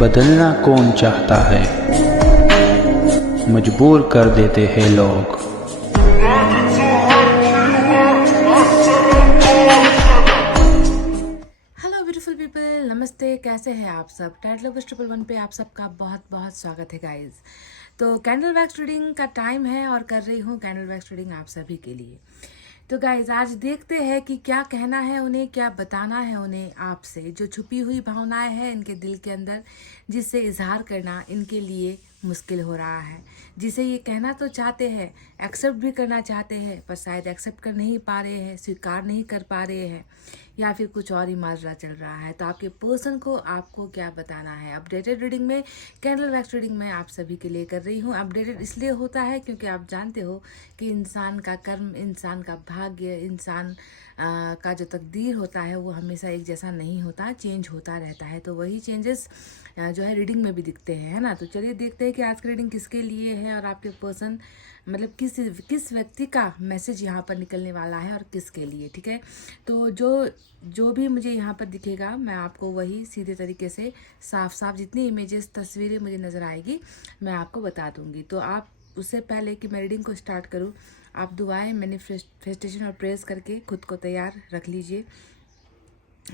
बदलना कौन चाहता है, मजबूर कर देते हैं लोग। हेलो ब्यूटीफुल पीपल, नमस्ते। कैसे हैं आप सब? टाइटल लवर्स 111 पे आप सबका बहुत बहुत स्वागत है गाइस। तो कैंडल वैक्स रीडिंग का टाइम है और कर रही हूँ कैंडल वैक्स रीडिंग आप सभी के लिए। तो गाइज आज देखते हैं कि क्या कहना है उन्हें, क्या बताना है उन्हें आपसे। जो छुपी हुई भावनाएं हैं इनके दिल के अंदर, जिससे इजहार करना इनके लिए मुश्किल हो रहा है। जिसे ये कहना तो चाहते हैं, एक्सेप्ट भी करना चाहते हैं, पर शायद एक्सेप्ट कर नहीं पा रहे हैं, स्वीकार नहीं कर पा रहे हैं, या फिर कुछ और ही माजरा चल रहा है। तो आपके पर्सन को आपको क्या बताना है? अपडेटेड रीडिंग में, कैंडल वैक्स रीडिंग में आप सभी के लिए कर रही हूँ। अपडेटेड इसलिए होता है क्योंकि आप जानते हो कि इंसान का कर्म, इंसान का भाग्य, इंसान का जो तकदीर होता है वो हमेशा एक जैसा नहीं होता, चेंज होता रहता है। तो वही चेंजेस जो है रीडिंग में भी दिखते हैं, है ना। तो चलिए देखते हैं कि आज की रीडिंग किसके लिए है और आपके पर्सन मतलब किस व्यक्ति का मैसेज यहाँ पर निकलने वाला है और किसके लिए, ठीक है। तो जो भी मुझे यहाँ पर दिखेगा मैं आपको वही सीधे तरीके से साफ साफ जितनी इमेजेस, तस्वीरें मुझे नज़र आएगी मैं आपको बता दूंगी। तो आप उससे पहले कि मैं रीडिंग को स्टार्ट करूँ, आप दुआएं, मैनिफेस्टेशन और प्रेयर्स करके खुद को तैयार रख लीजिए।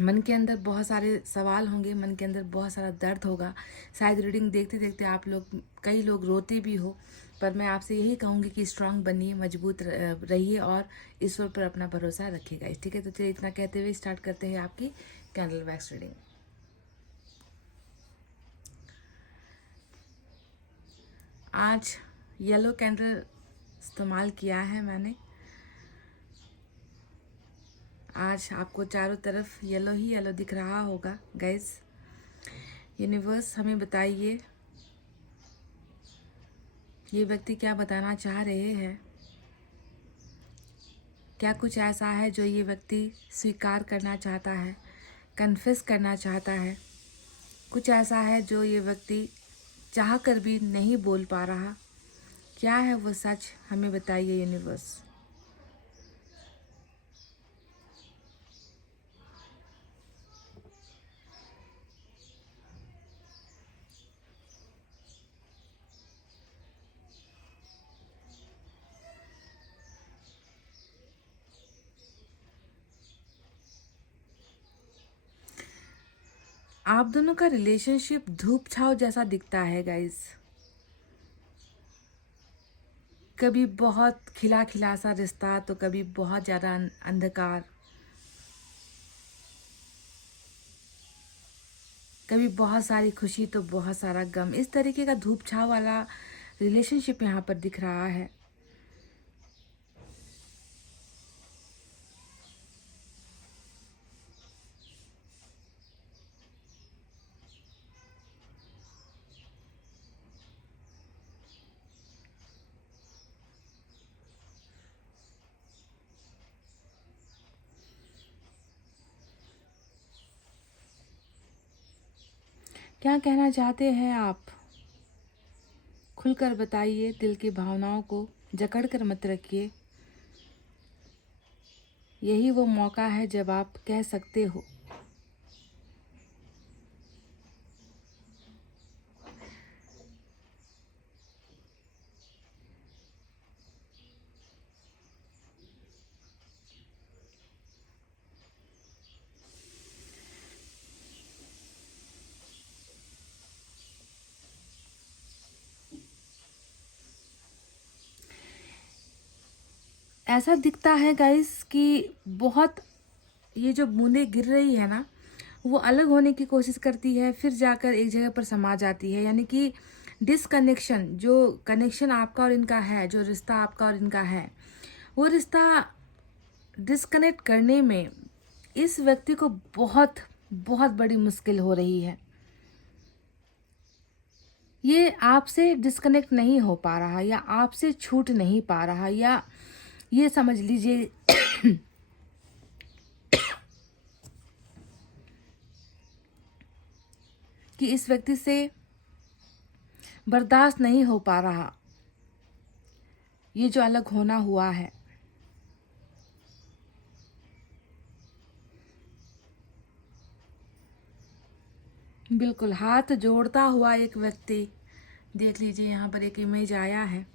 मन के अंदर बहुत सारे सवाल होंगे, मन के अंदर बहुत सारा दर्द होगा। शायद रीडिंग देखते देखते आप लोग, कई लोग रोते भी हो, पर मैं आपसे यही कहूँगी कि स्ट्रांग बनिए, मजबूत रहिए और ईश्वर पर अपना भरोसा रखिएगा, ठीक है। तो चलिए इतना कहते हुए स्टार्ट करते हैं आपकी कैंडल वैक्स रीडिंग। आज येलो कैंडल इस्तेमाल किया है मैंने। आज आपको चारों तरफ येलो ही येलो दिख रहा होगा गाइस। यूनिवर्स हमें बताइए ये व्यक्ति क्या बताना चाह रहे हैं। क्या कुछ ऐसा है जो ये व्यक्ति स्वीकार करना चाहता है, कन्फेस करना चाहता है? कुछ ऐसा है जो ये व्यक्ति चाह कर भी नहीं बोल पा रहा? क्या है वो सच? हमें बताइए यूनिवर्स। आप दोनों का रिलेशनशिप धूप छाव जैसा दिखता है गाइस। कभी बहुत खिला खिला सा रिश्ता, तो कभी बहुत ज़्यादा अंधकार, कभी बहुत सारी खुशी तो बहुत सारा गम। इस तरीके का धूप छाव वाला रिलेशनशिप यहाँ पर दिख रहा है। क्या कहना चाहते हैं आप? खुलकर बताइए। दिल की भावनाओं को जकड़ कर मत रखिए। यही वो मौका है जब आप कह सकते हो। ऐसा दिखता है गाइस कि बहुत, ये जो बूंदें गिर रही है ना, वो अलग होने की कोशिश करती है, फिर जाकर एक जगह पर समा जाती है। यानी कि डिसकनेक्शन, जो कनेक्शन आपका और इनका है, जो रिश्ता आपका और इनका है, वो रिश्ता डिसकनेक्ट करने में इस व्यक्ति को बहुत बहुत बड़ी मुश्किल हो रही है। ये आपसे डिस्कनेक्ट नहीं हो पा रहा, या आपसे छूट नहीं पा रहा, या ये समझ लीजिए कि इस व्यक्ति से बर्दाश्त नहीं हो पा रहा ये जो अलग होना हुआ है। बिल्कुल हाथ जोड़ता हुआ एक व्यक्ति, देख लीजिए यहाँ पर एक इमेज आया है।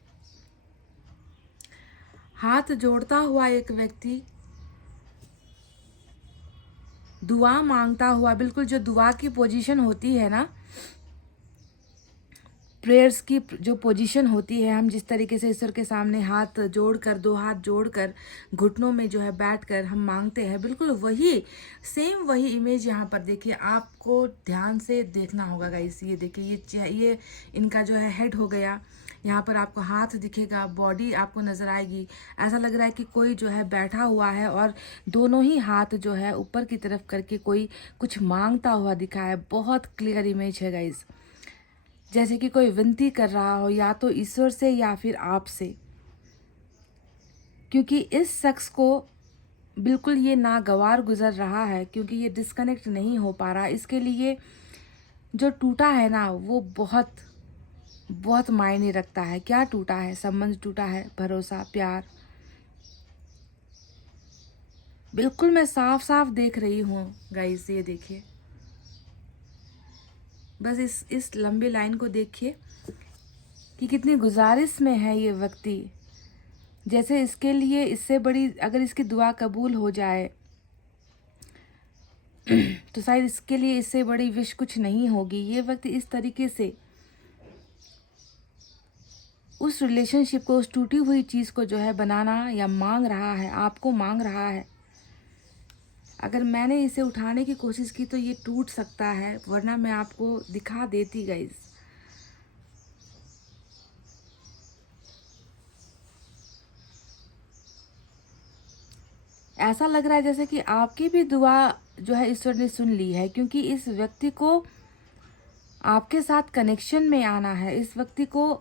हाथ जोड़ता हुआ एक व्यक्ति दुआ मांगता हुआ, बिल्कुल जो दुआ की पोजीशन होती है ना, प्रेयर्स की जो पोजीशन होती है, हम जिस तरीके से ईश्वर के सामने हाथ जोड़कर, दो हाथ जोड़कर घुटनों में जो है बैठकर हम मांगते हैं, बिल्कुल वही सेम वही इमेज यहाँ पर देखिए। आपको ध्यान से देखना होगा गाइस। ये देखिए, ये इनका जो है हेड हो गया। यहाँ पर आपको हाथ दिखेगा, बॉडी आपको नज़र आएगी। ऐसा लग रहा है कि कोई जो है बैठा हुआ है और दोनों ही हाथ जो है ऊपर की तरफ करके कोई कुछ मांगता हुआ दिखा है। बहुत क्लियर इमेज है गाइस, जैसे कि कोई विनती कर रहा हो, या तो ईश्वर से या फिर आपसे, क्योंकि इस शख्स को बिल्कुल ये नागवार गुजर रहा है, क्योंकि ये डिस्कनेक्ट नहीं हो पा रहा। इसके लिए जो टूटा है ना, वो बहुत बहुत मायने रखता है। क्या टूटा है? संबंध टूटा है, भरोसा, प्यार। बिल्कुल मैं साफ साफ देख रही हूँ गाइस। ये देखिए, बस इस लंबी लाइन को देखिए कि कितनी गुजारिश में है ये व्यक्ति। जैसे इसके लिए इससे बड़ी, अगर इसकी दुआ कबूल हो जाए तो शायद इसके लिए इससे बड़ी विश कुछ नहीं होगी। ये व्यक्ति इस तरीके से उस रिलेशनशिप को, उस टूटी हुई चीज़ को जो है बनाना या मांग रहा है, आपको मांग रहा है। अगर मैंने इसे उठाने की कोशिश की तो ये टूट सकता है, वरना मैं आपको दिखा देती गाइस। ऐसा लग रहा है जैसे कि आपकी भी दुआ जो है ईश्वर ने सुन ली है, क्योंकि इस व्यक्ति को आपके साथ कनेक्शन में आना है। इस व्यक्ति को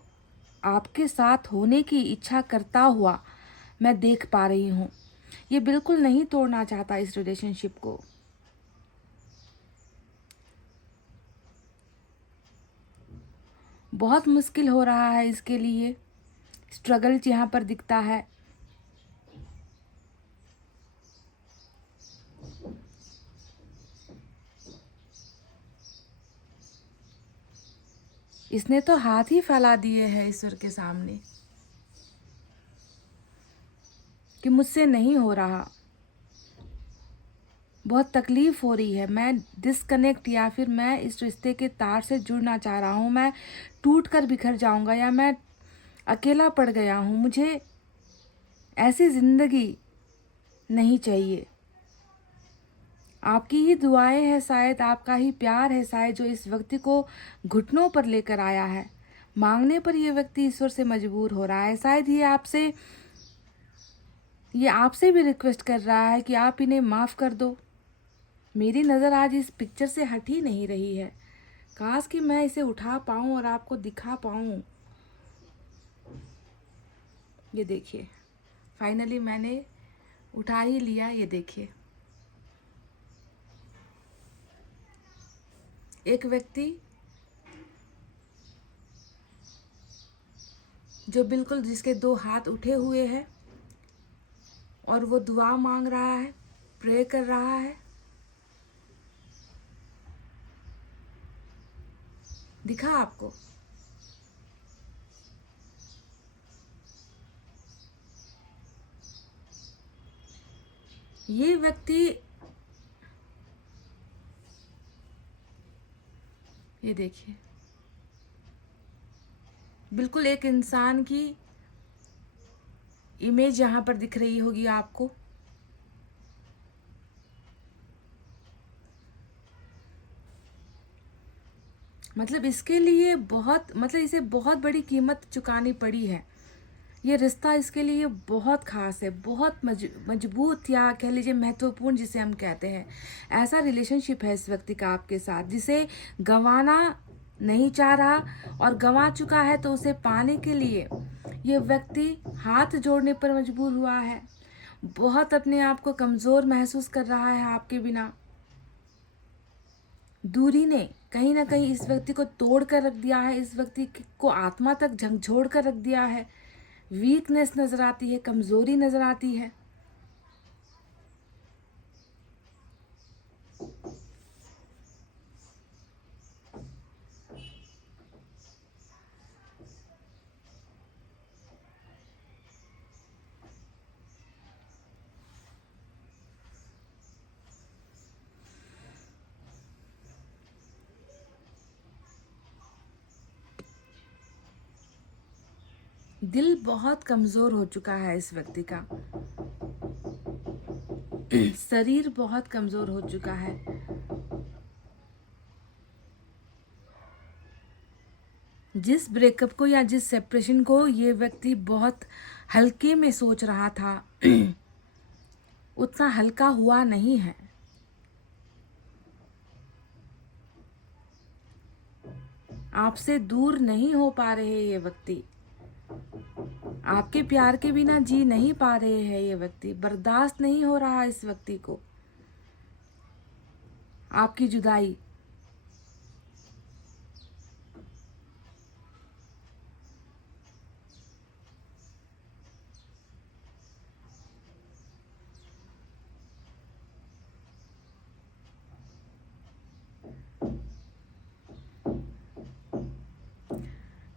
आपके साथ होने की इच्छा करता हुआ मैं देख पा रही हूँ। ये बिल्कुल नहीं तोड़ना चाहता इस रिलेशनशिप को। बहुत मुश्किल हो रहा है इसके लिए, स्ट्रगल यहाँ पर दिखता है। इसने तो हाथ ही फैला दिए हैं ईश्वर के सामने कि मुझसे नहीं हो रहा, बहुत तकलीफ हो रही है, मैं डिस्कनेक्ट, या फिर मैं इस रिश्ते के तार से जुड़ना चाह रहा हूँ, मैं टूट कर बिखर जाऊंगा, या मैं अकेला पड़ गया हूँ, मुझे ऐसी ज़िंदगी नहीं चाहिए। आपकी ही दुआएं हैं शायद, आपका ही प्यार है शायद, जो इस व्यक्ति को घुटनों पर लेकर आया है। मांगने पर ये व्यक्ति ईश्वर से मजबूर हो रहा है। शायद ये आपसे भी रिक्वेस्ट कर रहा है कि आप इन्हें माफ़ कर दो। मेरी नज़र आज इस पिक्चर से हट ही नहीं रही है। काश कि मैं इसे उठा पाऊँ और आपको दिखा पाऊँ। ये देखिए, फाइनली मैंने उठा ही लिया। ये देखिए, एक व्यक्ति जो बिल्कुल, जिसके दो हाथ उठे हुए हैं और वो दुआ मांग रहा है, प्रे कर रहा है। दिखा आपको? ये व्यक्ति, ये देखिए, बिल्कुल एक इंसान की इमेज यहाँ पर दिख रही होगी आपको। मतलब इसके लिए बहुत, मतलब इसे बहुत बड़ी कीमत चुकानी पड़ी है। ये रिश्ता इसके लिए बहुत खास है, बहुत मजबूत, या कह लीजिए महत्वपूर्ण, जिसे हम कहते हैं। ऐसा रिलेशनशिप है इस व्यक्ति का आपके साथ, जिसे गंवाना नहीं चाह रहा, और गंवा चुका है तो उसे पाने के लिए ये व्यक्ति हाथ जोड़ने पर मजबूर हुआ है। बहुत अपने आप को कमज़ोर महसूस कर रहा है आपके बिना। दूरी ने कहीं ना कहीं इस व्यक्ति को तोड़ कर रख दिया है, इस व्यक्ति को आत्मा तक झकझोड़ कर रख दिया है। वीकनेस नजर आती है, कमजोरी नजर आती है। दिल बहुत कमजोर हो चुका है इस व्यक्ति का। शरीर बहुत कमजोर हो चुका है। जिस ब्रेकअप को या जिस सेपरेशन को ये व्यक्ति बहुत हल्के में सोच रहा था उतना हल्का हुआ नहीं है। आपसे दूर नहीं हो पा रहे ये व्यक्ति। आपके प्यार के बिना जी नहीं पा रहे हैं ये व्यक्ति। बर्दाश्त नहीं हो रहा इस व्यक्ति को आपकी जुदाई।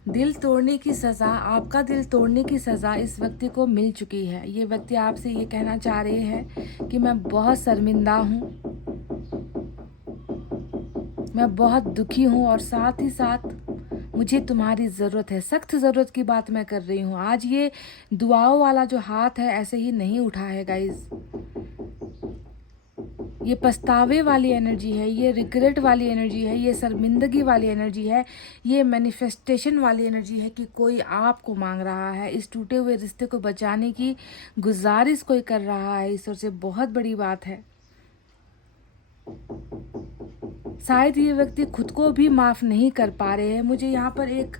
दिल तोड़ने की सज़ा, आपका दिल तोड़ने की सज़ा इस व्यक्ति को मिल चुकी है। ये व्यक्ति आपसे ये कहना चाह रहे हैं कि मैं बहुत शर्मिंदा हूँ, मैं बहुत दुखी हूँ और साथ ही साथ मुझे तुम्हारी ज़रूरत है। सख्त ज़रूरत की बात मैं कर रही हूँ। आज ये दुआओं वाला जो हाथ है ऐसे ही नहीं उठा है गाइज। ये पछतावे वाली एनर्जी है, ये रिग्रेट वाली एनर्जी है, ये शर्मिंदगी वाली एनर्जी है, ये मैनिफेस्टेशन वाली एनर्जी है कि कोई आपको मांग रहा है। इस टूटे हुए रिश्ते को बचाने की गुजारिश कोई कर रहा है ईश्वर से। बहुत बड़ी बात है। शायद ये व्यक्ति खुद को भी माफ़ नहीं कर पा रहे हैं। मुझे यहाँ पर एक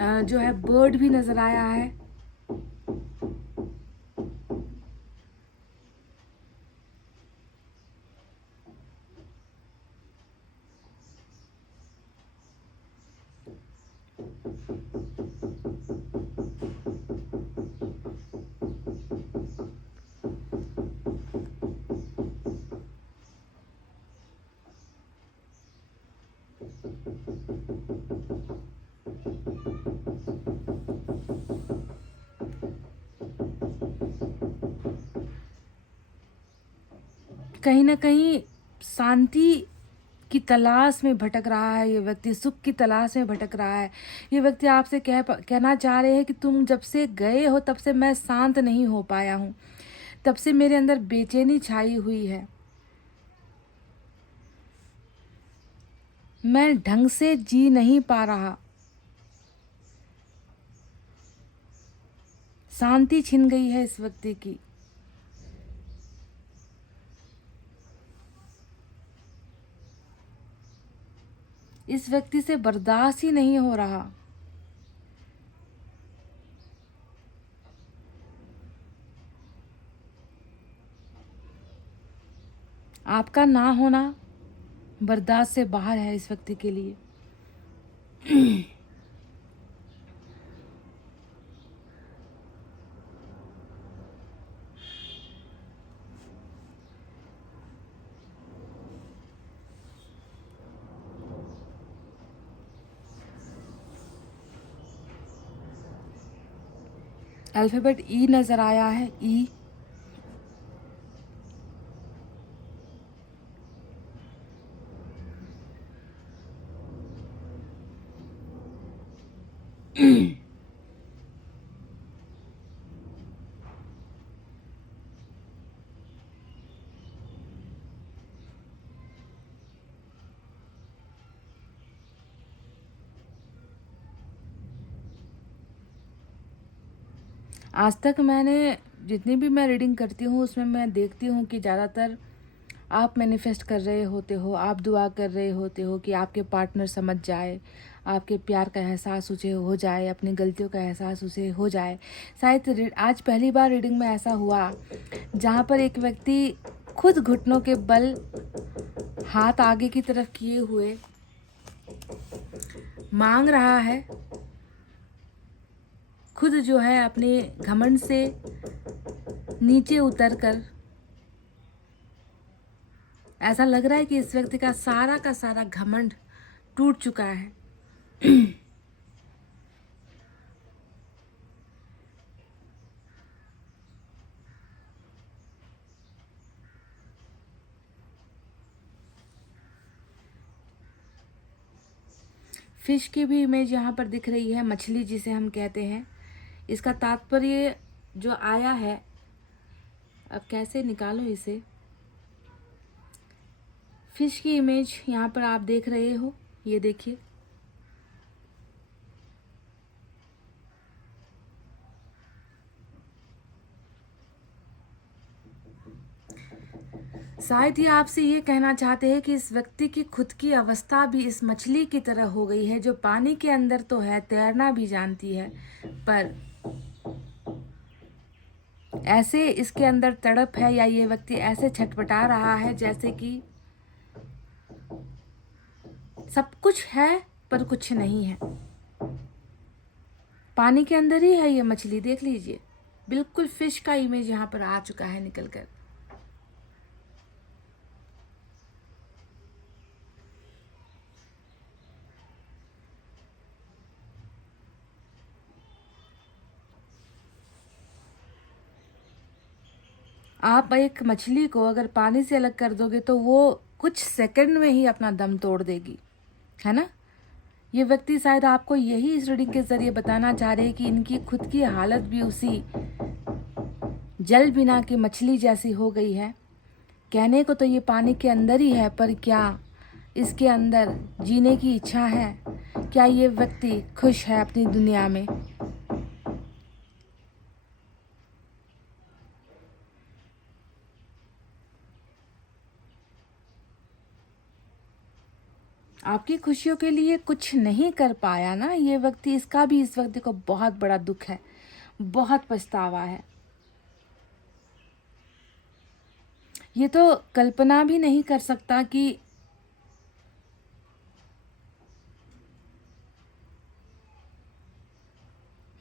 जो है बर्ड भी नज़र आया है। कहीं ना कहीं शांति की तलाश में भटक रहा है ये व्यक्ति, सुख की तलाश में भटक रहा है ये व्यक्ति। आपसे कहना चाह रहे हैं कि तुम जब से गए हो तब से मैं शांत नहीं हो पाया हूँ, तब से मेरे अंदर बेचैनी छाई हुई है। मैं ढंग से जी नहीं पा रहा, शांति छिन गई है इस व्यक्ति की। इस व्यक्ति से बर्दाश्त ही नहीं हो रहा। आपका ना होना बर्दाश्त से बाहर है इस व्यक्ति के लिए। अल्फाबेट ई नजर आया है, ई। आज तक मैंने जितनी भी मैं रीडिंग करती हूँ उसमें मैं देखती हूँ कि ज़्यादातर आप मैनिफेस्ट कर रहे होते हो, आप दुआ कर रहे होते हो कि आपके पार्टनर समझ जाए, आपके प्यार का एहसास उसे हो जाए, अपनी गलतियों का एहसास उसे हो जाए। शायद आज पहली बार रीडिंग में ऐसा हुआ जहाँ पर एक व्यक्ति खुद घुटनों के बल हाथ आगे की तरफ किए हुए मांग रहा है, खुद जो है अपने घमंड से नीचे उतरकर। ऐसा लग रहा है कि इस व्यक्ति का सारा घमंड टूट चुका है। फिश की भी इमेज यहाँ पर दिख रही है, मछली जिसे हम कहते हैं। इसका तात्पर्य जो आया है, अब कैसे निकालूं इसे। फिश की इमेज यहाँ पर आप देख रहे हो, ये देखिए। शायद ये आपसे ये कहना चाहते हैं कि इस व्यक्ति की खुद की अवस्था भी इस मछली की तरह हो गई है, जो पानी के अंदर तो है, तैरना भी जानती है, पर ऐसे इसके अंदर तड़प है, या ये व्यक्ति ऐसे छटपटा रहा है जैसे कि सब कुछ है पर कुछ नहीं है। पानी के अंदर ही है ये मछली, देख लीजिए, बिल्कुल फिश का इमेज यहाँ पर आ चुका है निकल कर। आप एक मछली को अगर पानी से अलग कर दोगे तो वो कुछ सेकंड में ही अपना दम तोड़ देगी, है ना। ये व्यक्ति शायद आपको यही इस रीडिंग के जरिए बताना चाह रहे हैं कि इनकी खुद की हालत भी उसी जल बिना की मछली जैसी हो गई है। कहने को तो ये पानी के अंदर ही है, पर क्या इसके अंदर जीने की इच्छा है? क्या ये व्यक्ति खुश है अपनी दुनिया में? आपकी खुशियों के लिए कुछ नहीं कर पाया ना ये व्यक्ति, इसका भी इस व्यक्ति को बहुत बड़ा दुख है, बहुत पछतावा है। ये तो कल्पना भी नहीं कर सकता कि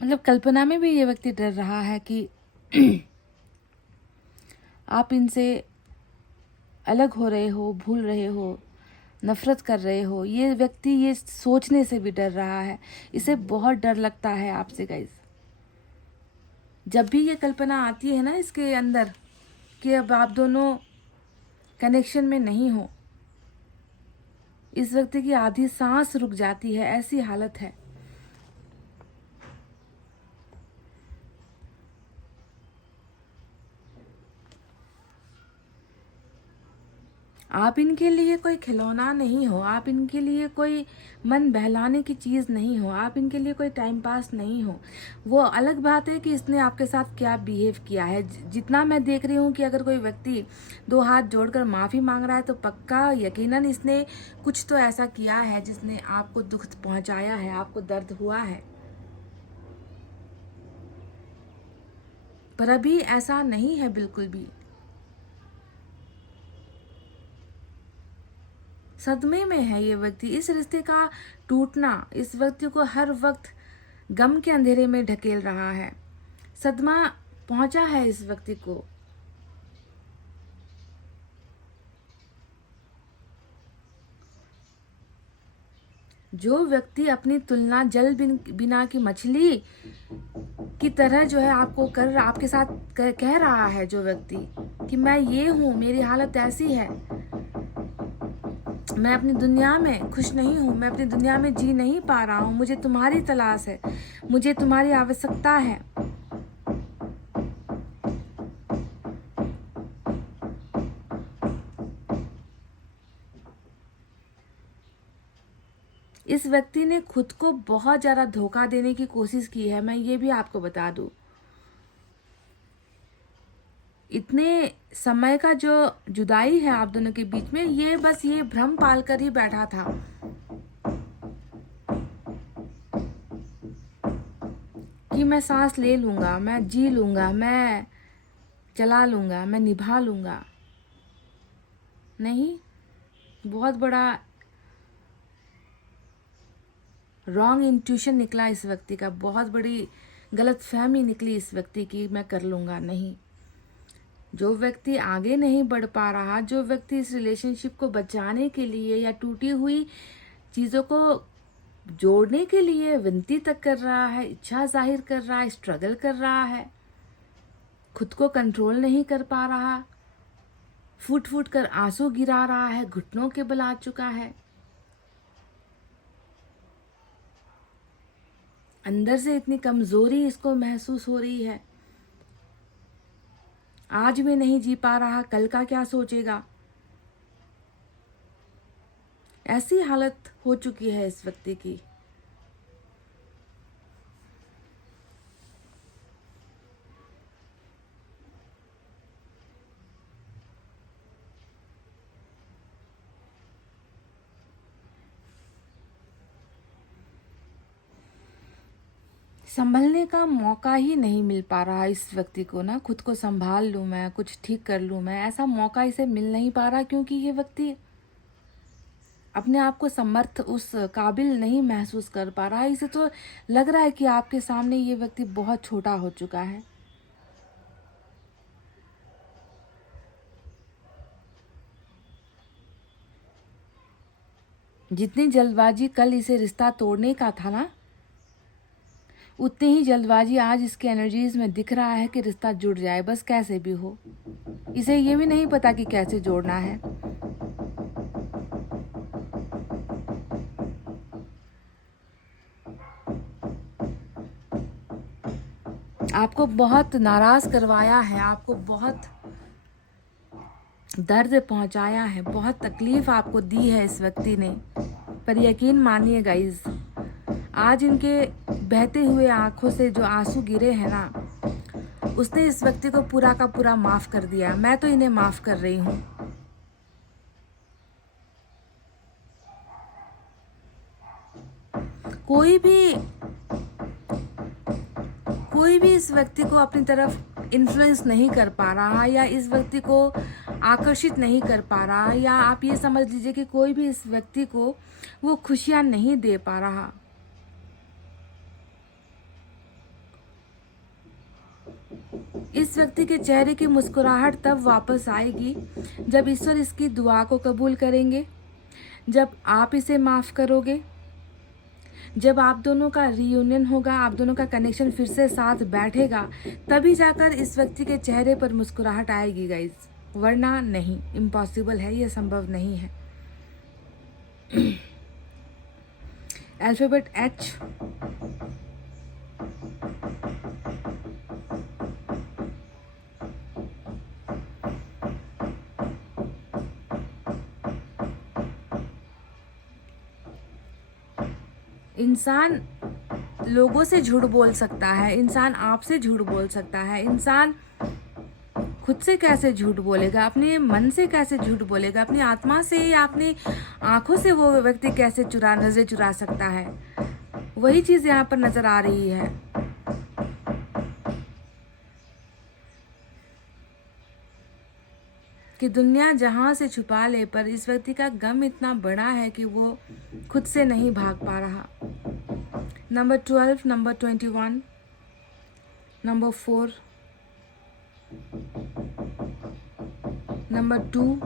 मतलब कल्पना में भी ये व्यक्ति डर रहा है कि आप इनसे अलग हो रहे हो, भूल रहे हो, नफरत कर रहे हो। ये व्यक्ति ये सोचने से भी डर रहा है, इसे बहुत डर लगता है आपसे गाइस। जब भी ये कल्पना आती है ना इसके अंदर कि अब आप दोनों कनेक्शन में नहीं हो, इस व्यक्ति की आधी सांस रुक जाती है, ऐसी हालत है। आप इनके लिए कोई खिलौना नहीं हो, आप इनके लिए कोई मन बहलाने की चीज़ नहीं हो, आप इनके लिए कोई टाइम पास नहीं हो। वो अलग बात है कि इसने आपके साथ क्या बिहेव किया है। जितना मैं देख रही हूँ कि अगर कोई व्यक्ति दो हाथ जोड़कर माफ़ी मांग रहा है तो पक्का यकीनन इसने कुछ तो ऐसा किया है जिसने आपको दुख पहुँचाया है, आपको दर्द हुआ है। पर अभी ऐसा नहीं है बिल्कुल भी। सदमे में है ये व्यक्ति। इस रिश्ते का टूटना इस व्यक्ति को हर वक्त गम के अंधेरे में ढकेल रहा है। सदमा पहुंचा है इस व्यक्ति को। जो व्यक्ति अपनी तुलना जल बिना की मछली की तरह जो है आपको आपके साथ कह रहा है, जो व्यक्ति कि मैं ये हूँ, मेरी हालत ऐसी है, मैं अपनी दुनिया में खुश नहीं हूँ, मैं अपनी दुनिया में जी नहीं पा रहा हूँ, मुझे तुम्हारी तलाश है, मुझे तुम्हारी आवश्यकता है। इस व्यक्ति ने खुद को बहुत ज़्यादा धोखा देने की कोशिश की है, मैं ये भी आपको बता दूँ। इतने समय का जो जुदाई है आप दोनों के बीच में, ये बस ये भ्रम पाल कर ही बैठा था कि मैं सांस ले लूँगा, मैं जी लूँगा, मैं चला लूँगा, मैं निभा लूँगा। नहीं, बहुत बड़ा रॉन्ग इंट्यूशन निकला इस व्यक्ति का, बहुत बड़ी गलत फहमी निकली इस व्यक्ति की, मैं कर लूँगा। नहीं, जो व्यक्ति आगे नहीं बढ़ पा रहा, जो व्यक्ति इस रिलेशनशिप को बचाने के लिए या टूटी हुई चीज़ों को जोड़ने के लिए विनती तक कर रहा है, इच्छा जाहिर कर रहा है, स्ट्रगल कर रहा है, खुद को कंट्रोल नहीं कर पा रहा, फूट फूट कर आंसू गिरा रहा है, घुटनों के बल आ चुका है, अंदर से इतनी कमजोरी इसको महसूस हो रही है। आज में नहीं जी पा रहा, कल का क्या सोचेगा, ऐसी हालत हो चुकी है इस व्यक्ति की। संभलने का मौका ही नहीं मिल पा रहा इस व्यक्ति को ना, खुद को संभाल लूँ मैं, कुछ ठीक कर लूँ मैं, ऐसा मौका इसे मिल नहीं पा रहा, क्योंकि ये व्यक्ति अपने आप को समर्थ, उस काबिल नहीं महसूस कर पा रहा है। इसे तो लग रहा है कि आपके सामने ये व्यक्ति बहुत छोटा हो चुका है। जितनी जल्दबाजी कल इसे रिश्ता तोड़ने का था ना, उतनी ही जल्दबाजी आज इसके एनर्जीज में दिख रहा है कि रिश्ता जुड़ जाए, बस कैसे भी हो। इसे ये भी नहीं पता कि कैसे जोड़ना है। आपको बहुत नाराज करवाया है, आपको बहुत दर्द पहुंचाया है, बहुत तकलीफ आपको दी है इस व्यक्ति ने। पर यकीन मानिए गाइस, आज इनके बहते हुए आंखों से जो आंसू गिरे हैं ना, उसने इस व्यक्ति को पूरा का पूरा माफ कर दिया। मैं तो इन्हें माफ कर रही हूँ। कोई भी इस व्यक्ति को अपनी तरफ इन्फ्लुएंस नहीं कर पा रहा, या इस व्यक्ति को आकर्षित नहीं कर पा रहा, या आप ये समझ लीजिए कि कोई भी इस व्यक्ति को वो खुशियां नहीं दे पा रहा। इस व्यक्ति के चेहरे की मुस्कुराहट तब वापस आएगी जब ईश्वर इसकी दुआ को कबूल करेंगे, जब आप इसे माफ करोगे, जब आप दोनों का रियूनियन होगा, आप दोनों का कनेक्शन फिर से साथ बैठेगा, तभी जाकर इस व्यक्ति के चेहरे पर मुस्कुराहट आएगी गाइज, वरना नहीं, इम्पॉसिबल है, ये संभव नहीं है। अल्फाबेट H, इंसान लोगों से झूठ बोल सकता है, इंसान आपसे झूठ बोल सकता है, इंसान खुद से कैसे झूठ बोलेगा, अपने मन से कैसे झूठ बोलेगा, अपनी आत्मा से या अपनी आंखों से वो व्यक्ति कैसे नजर चुरा सकता है। वही चीज यहाँ पर नजर आ रही है। कि दुनिया जहां से छुपा ले, पर इस व्यक्ति का गम इतना बड़ा है कि वो खुद से नहीं भाग पा रहा। नंबर 12, नंबर 21, नंबर 4, नंबर 2,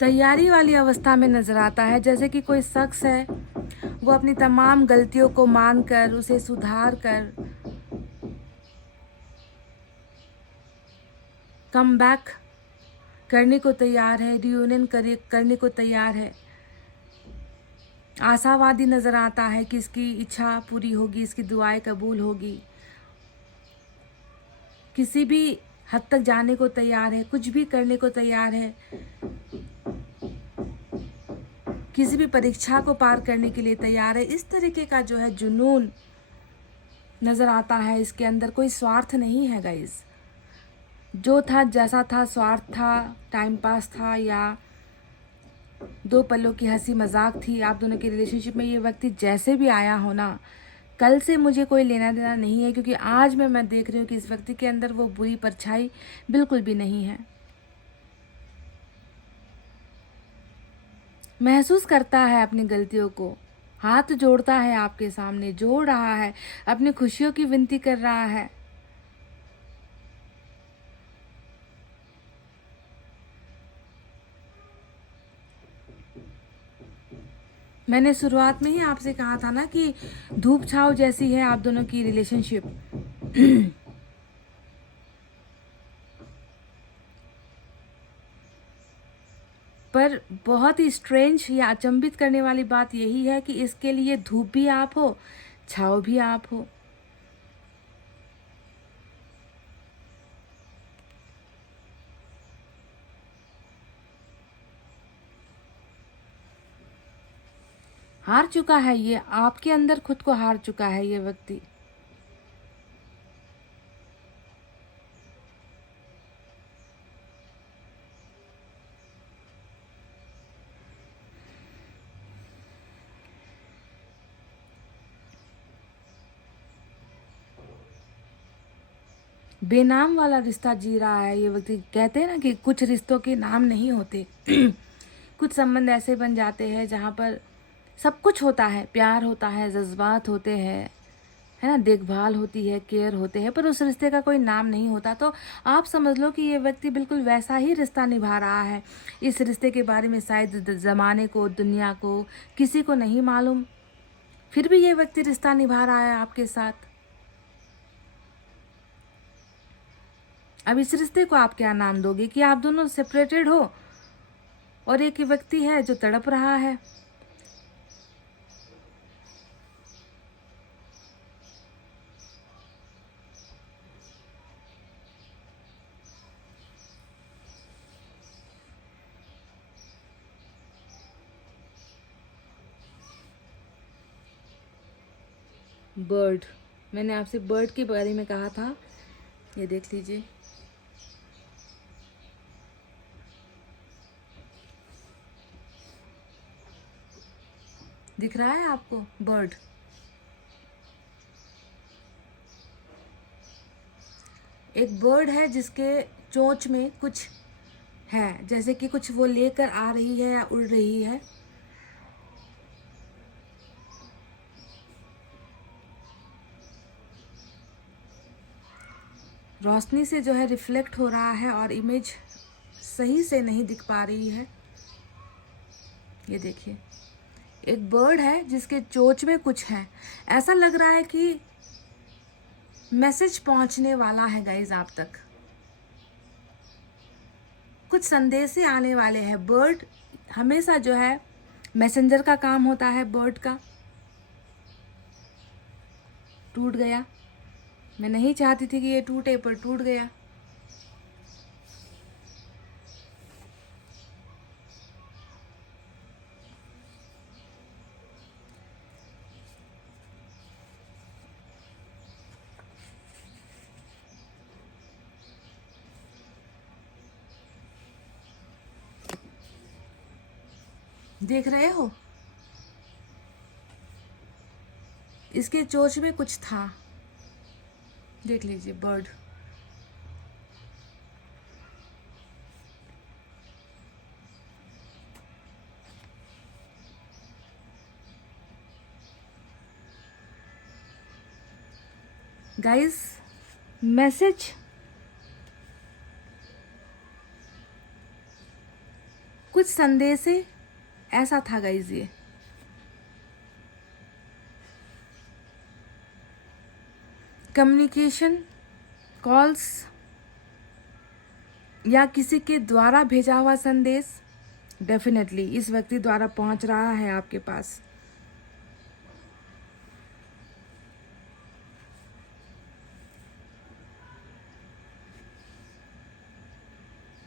तैयारी वाली अवस्था में नजर आता है, जैसे कि कोई शख्स है, वो अपनी तमाम गलतियों को मानकर, उसे सुधार कर कम बैक करने को तैयार है, रियूनियन करने को तैयार है। आशावादी नजर आता है कि इसकी इच्छा पूरी होगी, इसकी दुआएं कबूल होगी, किसी भी हद तक जाने को तैयार है, कुछ भी करने को तैयार है, किसी भी परीक्षा को पार करने के लिए तैयार है। इस तरीके का जो है जुनून नजर आता है इसके अंदर। कोई स्वार्थ नहीं है गाइस, जो था जैसा था, स्वार्थ था, टाइम पास था, या दो पलों की हंसी मजाक थी आप दोनों के रिलेशनशिप में। ये व्यक्ति जैसे भी आया हो ना, कल से मुझे कोई लेना देना नहीं है, क्योंकि आज मैं देख रही हूँ कि इस व्यक्ति के अंदर वो बुरी परछाई बिल्कुल भी नहीं है। महसूस करता है अपनी गलतियों को, हाथ जोड़ता है आपके सामने, जोड़ रहा है, अपनी खुशियों की विनती कर रहा है। मैंने शुरुआत में ही आपसे कहा था ना कि धूप छाव जैसी है आप दोनों की रिलेशनशिप। पर बहुत ही स्ट्रेंज या अचंभित करने वाली बात यही है कि इसके लिए धूप भी आप हो, छाव भी आप हो। हार चुका है ये, आपके अंदर खुद को हार चुका है ये व्यक्ति। बेनाम वाला रिश्ता जी रहा है ये व्यक्ति। कहते हैं ना कि कुछ रिश्तों के नाम नहीं होते। कुछ संबंध ऐसे बन जाते हैं जहाँ पर सब कुछ होता है, प्यार होता है, जज्बात होते हैं, है ना, देखभाल होती है, केयर होते हैं, पर उस रिश्ते का कोई नाम नहीं होता। तो आप समझ लो कि ये व्यक्ति बिल्कुल वैसा ही रिश्ता निभा रहा है। इस रिश्ते के बारे में शायद ज़माने को, दुनिया को, किसी को नहीं मालूम, फिर भी ये व्यक्ति रिश्ता निभा रहा है आपके साथ। अब इस रिश्ते को आप क्या नाम दोगे कि आप दोनों सेपरेटेड हो और एक व्यक्ति है जो तड़प रहा है। बर्ड, मैंने आपसे बर्ड के बारे में कहा था, ये देख लीजिए। दिख रहा है आपको बर्ड? एक बर्ड है जिसके चोंच में कुछ है, जैसे कि कुछ वो लेकर आ रही है या उड़ रही है। रोशनी से जो है रिफ्लेक्ट हो रहा है और इमेज सही से नहीं दिख पा रही है। ये देखिए, एक बर्ड है जिसके चोंच में कुछ है। ऐसा लग रहा है कि मैसेज पहुंचने वाला है गाइज आप तक, कुछ संदेश आने वाले हैं। बर्ड हमेशा जो है मैसेंजर का काम होता है बर्ड का। टूट गया, मैं नहीं चाहती थी कि ये टूटे, पर टूट गया। देख रहे हो, इसके चोंच में कुछ था, देख लीजिए बर्ड। गाइस, मैसेज कुछ संदेश ऐसा था गाइस। ये कम्युनिकेशन, कॉल्स या किसी के द्वारा भेजा हुआ संदेश डेफिनेटली इस व्यक्ति द्वारा पहुंच रहा है आपके पास।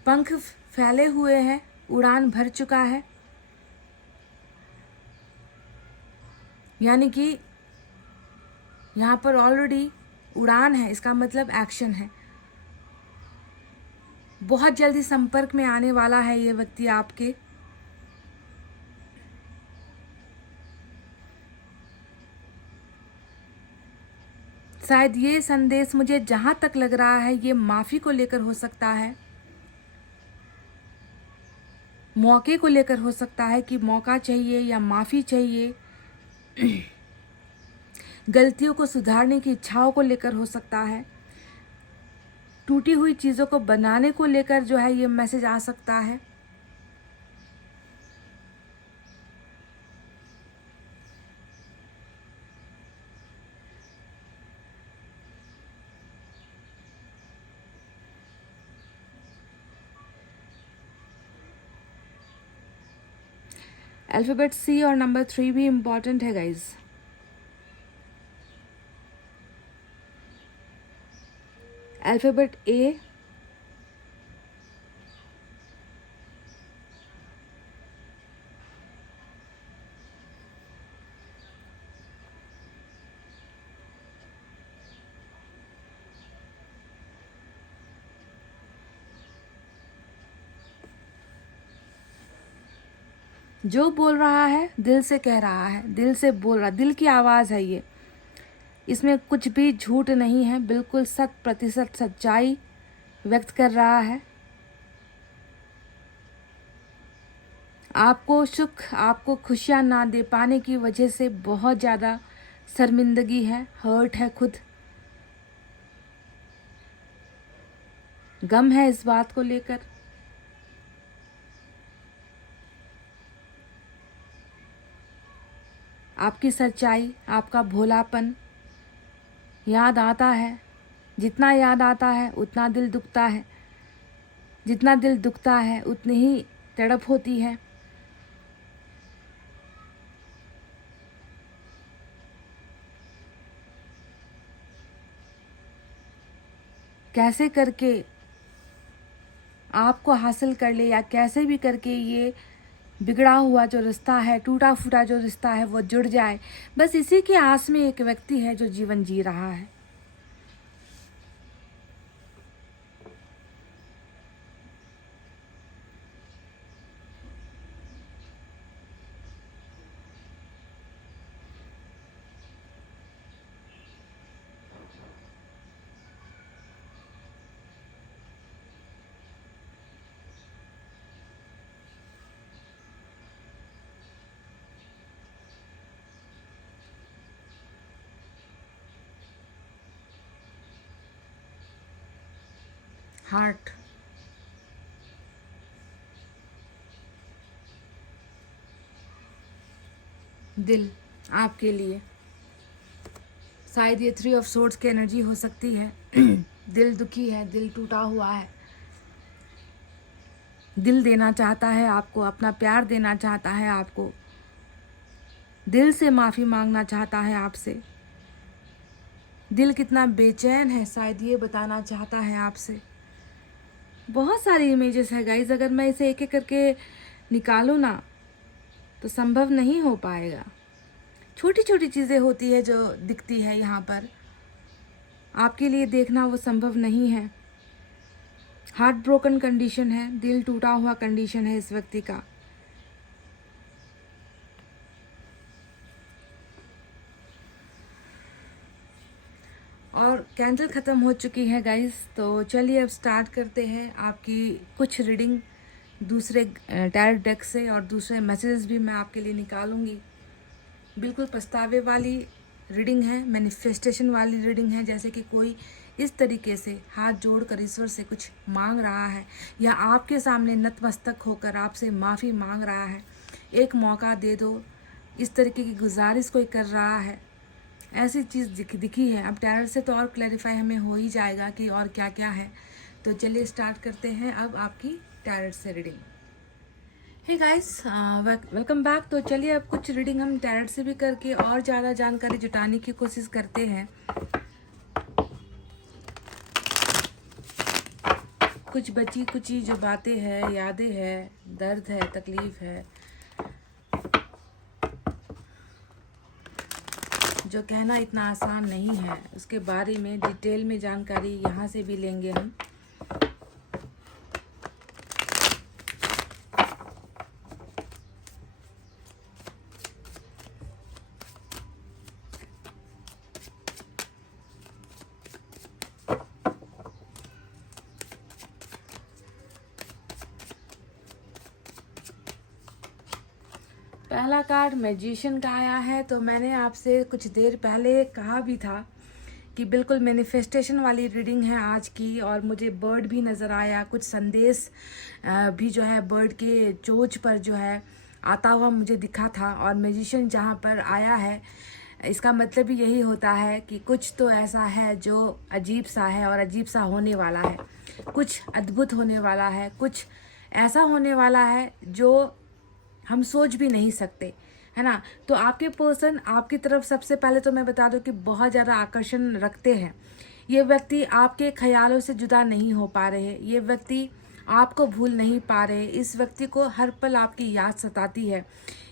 पंख फैले हुए हैं, उड़ान भर चुका है, यानी कि यहाँ पर ऑलरेडी उड़ान है, इसका मतलब एक्शन है। बहुत जल्दी संपर्क में आने वाला है ये व्यक्ति आपके। शायद ये संदेश, मुझे जहाँ तक लग रहा है, ये माफ़ी को लेकर हो सकता है, मौके को लेकर हो सकता है कि मौका चाहिए या माफ़ी चाहिए, गलतियों को सुधारने की इच्छाओं को लेकर हो सकता है, टूटी हुई चीज़ों को बनाने को लेकर जो है ये मैसेज आ सकता है। अल्फ़ाबेट सी और नंबर 3 भी इम्पॉर्टेंट है गाइज। अल्फ़ाबेट ए, जो बोल रहा है दिल से कह रहा है, दिल से बोल रहा, दिल की आवाज़ है ये। इसमें कुछ भी झूठ नहीं है, बिल्कुल 100% सच्चाई व्यक्त कर रहा है। आपको सुख, आपको खुशियाँ ना दे पाने की वजह से बहुत ज़्यादा शर्मिंदगी है, हर्ट है, खुद गम है इस बात को लेकर। आपकी सच्चाई, आपका भोलापन याद आता है। जितना याद आता है उतना दिल दुखता है, जितना दिल दुखता है उतनी ही तड़प होती है। कैसे करके आपको हासिल कर ले, या कैसे भी करके ये बिगड़ा हुआ जो रिश्ता है, टूटा फूटा जो रिश्ता है वो जुड़ जाए, बस इसी की आस में एक व्यक्ति है जो जीवन जी रहा है। हार्ट, दिल आपके लिए शायद ये 3 ऑफ सोर्ड्स की एनर्जी हो सकती है। दिल दुखी है, दिल टूटा हुआ है, दिल देना चाहता है आपको, अपना प्यार देना चाहता है आपको, दिल से माफ़ी मांगना चाहता है आपसे। दिल कितना बेचैन है शायद ये बताना चाहता है आपसे। बहुत सारी इमेजेस है गाइज, अगर मैं इसे एक एक करके निकालूँ ना तो संभव नहीं हो पाएगा। छोटी छोटी चीज़ें होती है जो दिखती है यहाँ पर, आपके लिए देखना वो संभव नहीं है। हार्ट ब्रोकन कंडीशन है, दिल टूटा हुआ कंडीशन है इस व्यक्ति का। और कैंडल ख़त्म हो चुकी है गाइस, तो चलिए अब स्टार्ट करते हैं आपकी कुछ रीडिंग दूसरे टैरो डेक से, और दूसरे मैसेजेस भी मैं आपके लिए निकालूंगी। बिल्कुल पछतावे वाली रीडिंग है, मैनिफेस्टेशन वाली रीडिंग है, जैसे कि कोई इस तरीके से हाथ जोड़कर ईश्वर से कुछ मांग रहा है, या आपके सामने नतमस्तक होकर आपसे माफ़ी मांग रहा है, एक मौका दे दो, इस तरीके की गुजारिश कोई कर रहा है। ऐसी चीज़ दिखी है। अब टैरो से तो और क्लैरिफाई हमें हो ही जाएगा कि और क्या क्या है। तो चलिए स्टार्ट करते हैं अब आपकी टैरो से reading. Hey guys, welcome back. तो चलिए अब कुछ रीडिंग हम टैरो से भी करके और ज़्यादा जानकारी जुटाने की कोशिश करते हैं। कुछ बची कुची जो बातें हैं, यादें हैं, दर्द है, तकलीफ है, जो कहना इतना आसान नहीं है, उसके बारे में डिटेल में जानकारी यहाँ से भी लेंगे हम। पहला कार्ड मैजिशियन का आया है। तो मैंने आपसे कुछ देर पहले कहा भी था कि बिल्कुल मैनिफेस्टेशन वाली रीडिंग है आज की, और मुझे बर्ड भी नज़र आया, कुछ संदेश भी जो है बर्ड के चोंच पर जो है आता हुआ मुझे दिखा था। और मैजिशियन जहाँ पर आया है इसका मतलब भी यही होता है कि कुछ तो ऐसा है जो अजीब सा है और अजीब सा होने वाला है, कुछ अद्भुत होने वाला है, कुछ ऐसा होने वाला है जो हम सोच भी नहीं सकते, है ना। तो आपके पर्सन आपकी तरफ सबसे पहले तो मैं बता दूं कि बहुत ज़्यादा आकर्षण रखते हैं। ये व्यक्ति आपके ख्यालों से जुदा नहीं हो पा रहे, ये व्यक्ति आपको भूल नहीं पा रहे, इस व्यक्ति को हर पल आपकी याद सताती है।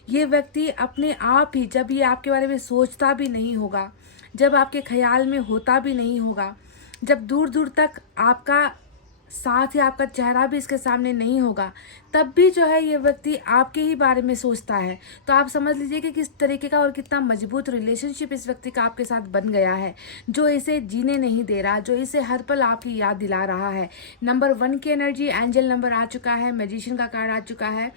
ये व्यक्ति अपने आप ही, जब ये आपके बारे में सोचता भी नहीं होगा, जब आपके ख्याल में होता भी नहीं होगा, जब दूर दूर तक आपका साथ या आपका चेहरा भी इसके सामने नहीं होगा, तब भी जो है ये व्यक्ति आपके ही बारे में सोचता है। तो आप समझ लीजिए कि किस तरीके का और कितना मजबूत रिलेशनशिप इस व्यक्ति का आपके साथ बन गया है, जो इसे जीने नहीं दे रहा, जो इसे हर पल आपकी याद दिला रहा है। नंबर 1 की एनर्जी, एंजल नंबर आ चुका है, मैजिशियन का कार्ड आ चुका है।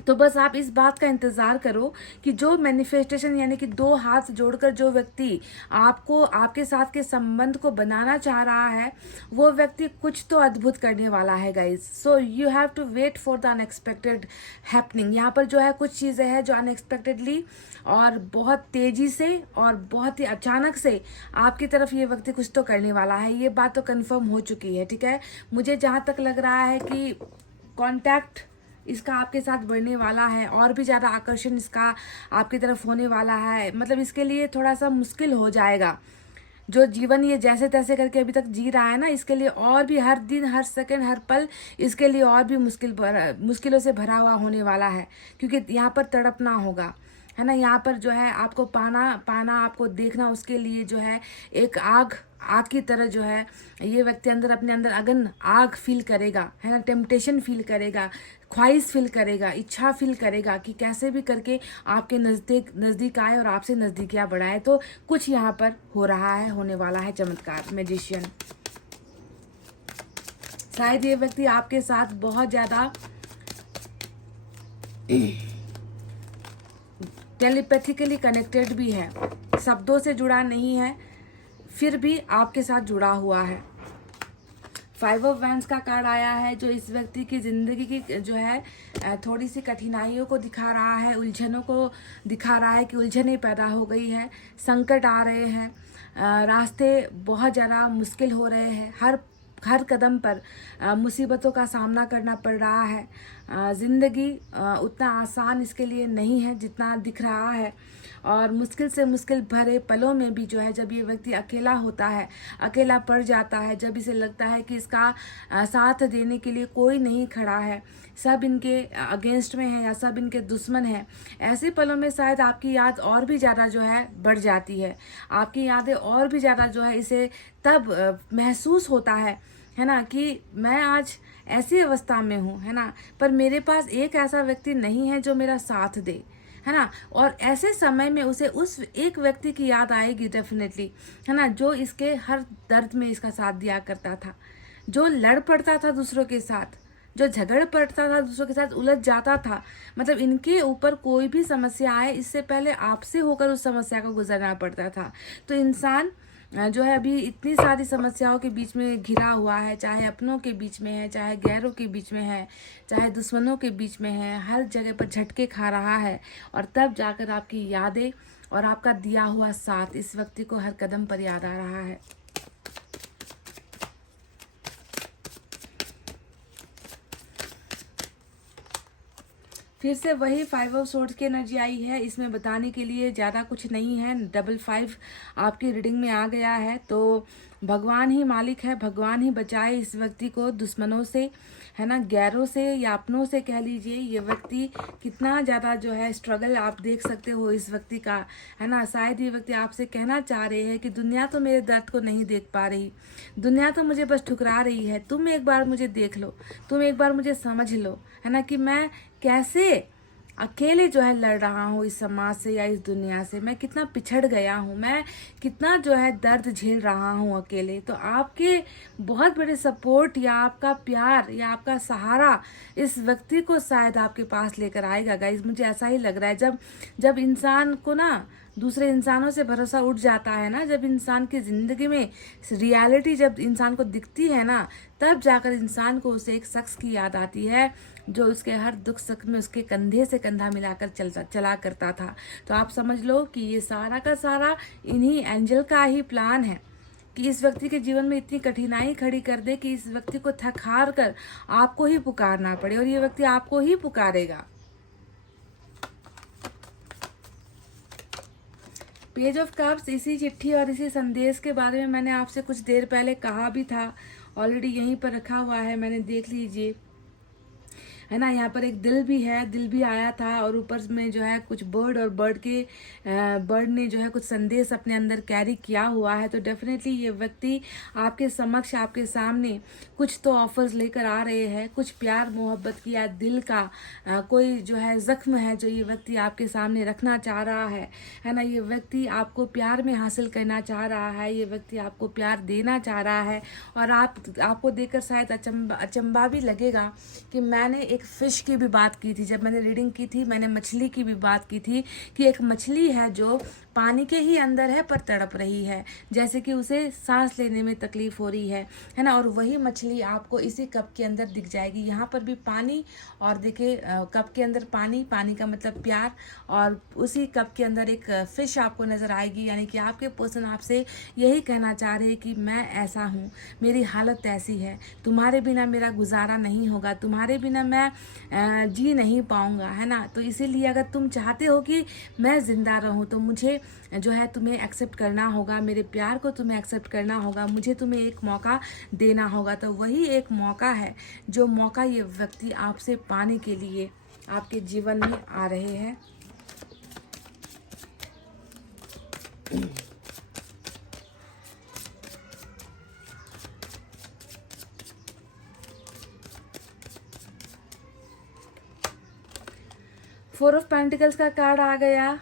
तो बस आप इस बात का इंतज़ार करो कि जो मैनिफेस्टेशन यानी कि 2 हाथ जोड़कर जो व्यक्ति आपको आपके साथ के संबंध को बनाना चाह रहा है, वो व्यक्ति कुछ तो अद्भुत करने वाला है guys. So you have to wait for the unexpected happening. यहाँ पर जो है कुछ चीज़ें हैं जो अनएक्सपेक्टेडली और बहुत तेज़ी से और बहुत ही अचानक से आपकी तरफ ये व्यक्ति कुछ तो करने वाला है। ये बात तो कन्फर्म हो चुकी है, ठीक है। मुझे जहाँ तक लग रहा है कि कॉन्टैक्ट इसका आपके साथ बढ़ने वाला है, और भी ज़्यादा आकर्षण इसका आपकी तरफ होने वाला है। मतलब इसके लिए थोड़ा सा मुश्किल हो जाएगा, जो जीवन ये जैसे तैसे करके अभी तक जी रहा है ना, इसके लिए और भी हर दिन, हर सेकंड, हर पल इसके लिए और भी मुश्किलों से भरा हुआ होने वाला है, क्योंकि यहाँ पर तड़पना होगा, है ना। यहाँ पर जो है आपको पाना आपको देखना, उसके लिए जो है एक आग की तरह जो है ये व्यक्ति अपने अंदर अगन आग फील करेगा, है ना। टेम्पटेशन फील करेगा, ख्वाहिश फील करेगा, इच्छा फील करेगा कि कैसे भी करके आपके नज़दीक आए और आपसे नज़दीकियाँ बढ़ाए। तो कुछ यहाँ पर हो रहा है, होने वाला है चमत्कार। मैजिशियन, शायद ये व्यक्ति आपके साथ बहुत ज़्यादा टेलीपैथिकली कनेक्टेड भी है, शब्दों से जुड़ा नहीं है, फिर भी आपके साथ जुड़ा हुआ है। 5 ऑफ वैंड्स का कार्ड आया है, जो इस व्यक्ति की ज़िंदगी की जो है थोड़ी सी कठिनाइयों को दिखा रहा है, उलझनों को दिखा रहा है कि उलझनें पैदा हो गई है, संकट आ रहे हैं, रास्ते बहुत ज़्यादा मुश्किल हो रहे हैं, हर कदम पर मुसीबतों का सामना करना पड़ रहा है। ज़िंदगी उतना आसान इसके लिए नहीं है जितना दिख रहा है, और मुश्किल से मुश्किल भरे पलों में भी जो है जब ये व्यक्ति अकेला होता है, अकेला पड़ जाता है, जब इसे लगता है कि इसका साथ देने के लिए कोई नहीं खड़ा है, सब इनके अगेंस्ट में है या सब इनके दुश्मन है, ऐसे पलों में शायद आपकी याद और भी ज़्यादा जो है बढ़ जाती है। आपकी यादें और भी ज़्यादा जो है इसे तब महसूस होता है ना, कि मैं आज ऐसी अवस्था में हूँ, है ना, पर मेरे पास एक ऐसा व्यक्ति नहीं है जो मेरा साथ दे, है ना। और ऐसे समय में उसे उस एक व्यक्ति की याद आएगी डेफिनेटली, है ना, जो इसके हर दर्द में इसका साथ दिया करता था, जो लड़ पड़ता था दूसरों के साथ, जो झगड़ पड़ता था दूसरों के साथ, उलझ जाता था। मतलब इनके ऊपर कोई भी समस्या आए, इससे पहले आपसे होकर उस समस्या को गुजरना पड़ता था। तो इंसान जो है अभी इतनी सारी समस्याओं के बीच में घिरा हुआ है, चाहे अपनों के बीच में है, चाहे गैरों के बीच में है, चाहे दुश्मनों के बीच में है, हर जगह पर झटके खा रहा है। और तब जाकर आपकी यादें और आपका दिया हुआ साथ इस व्यक्ति को हर कदम पर याद आ रहा है। फिर से वही 5 ऑफ सोर्ड्स की एनर्जी आई है। इसमें बताने के लिए ज़्यादा कुछ नहीं है, 555 आपकी रीडिंग में आ गया है। तो भगवान ही मालिक है, भगवान ही बचाए इस व्यक्ति को दुश्मनों से, है ना, गैरों से या अपनों से कह लीजिए। ये व्यक्ति कितना ज़्यादा जो है स्ट्रगल आप देख सकते हो इस व्यक्ति का, है ना। शायद ये व्यक्ति आपसे कहना चाह रहे हैं कि दुनिया तो मेरे दर्द को नहीं देख पा रही, दुनिया तो मुझे बस ठुकरा रही है, तुम एक बार मुझे देख लो, तुम एक बार मुझे समझ लो, है ना, कि मैं कैसे अकेले जो है लड़ रहा हूँ इस समाज से या इस दुनिया से, मैं कितना पिछड़ गया हूँ, मैं कितना जो है दर्द झेल रहा हूँ अकेले, तो आपके बहुत बड़े सपोर्ट या आपका प्यार या आपका सहारा इस व्यक्ति को शायद आपके पास लेकर आएगा गाइज। मुझे ऐसा ही लग रहा है। जब जब इंसान को ना दूसरे इंसानों से भरोसा उठ जाता है ना, जब इंसान की ज़िंदगी में रियलिटी जब इंसान को दिखती है ना, तब जाकर इंसान को उसे एक शख्स की याद आती है जो उसके हर दुख सुख में उसके कंधे से कंधा मिलाकर चला करता था। तो आप समझ लो कि ये सारा का सारा इन्हीं एंजल का ही प्लान है कि इस व्यक्ति के जीवन में इतनी कठिनाई खड़ी कर दे कि इस व्यक्ति को थक हार कर आपको ही पुकारना पड़े, और ये व्यक्ति आपको ही पुकारेगा। पेज ऑफ कप्स, इसी चिट्ठी और इसी संदेश के बारे में मैंने आपसे कुछ देर पहले कहा भी था, ऑलरेडी यहीं पर रखा हुआ है, मैंने देख लीजिए, है ना। यहाँ पर एक दिल भी है, दिल भी आया था, और ऊपर में जो है कुछ बर्ड, और बर्ड ने जो है कुछ संदेश अपने अंदर कैरी किया हुआ है। तो डेफिनेटली ये व्यक्ति आपके समक्ष, आपके सामने कुछ तो ऑफर्स लेकर आ रहे हैं, कुछ प्यार मोहब्बत की या दिल का कोई जो है जख्म है जो ये व्यक्ति आपके सामने रखना चाह रहा है ना। ये व्यक्ति आपको प्यार में हासिल करना चाह रहा है, ये व्यक्ति आपको प्यार देना चाह रहा है, और आपको देखकर शायद अचंबा भी लगेगा कि मैंने एक फिश की भी बात की थी। जब मैंने रीडिंग की थी, मैंने मछली की भी बात की थी कि एक मछली है जो पानी के ही अंदर है पर तड़प रही है, जैसे कि उसे सांस लेने में तकलीफ हो रही है ना। और वही मछली आपको इसी कप के अंदर दिख जाएगी। यहाँ पर भी पानी, और देखिए कप के अंदर पानी, पानी का मतलब प्यार, और उसी कप के अंदर एक फिश आपको नजर आएगी। यानी कि आपके पर्सन आपसे यही कहना चाह रहे हैं कि मैं ऐसा हूँ, मेरी हालत ऐसी है, तुम्हारे बिना मेरा गुजारा नहीं होगा, तुम्हारे बिना मैं जी नहीं पाऊंगा, है ना। तो इसीलिए अगर तुम चाहते हो कि मैं जिंदा रहूं तो मुझे जो है तुम्हें एक्सेप्ट करना होगा, मेरे प्यार को तुम्हें एक्सेप्ट करना होगा, मुझे तुम्हें एक मौका देना होगा। तो वही एक मौका है जो मौका ये व्यक्ति आपसे पाने के लिए आपके जीवन में आ रहे हैं। फोर ऑफ पेंटिकल्स का कार्ड आ गया,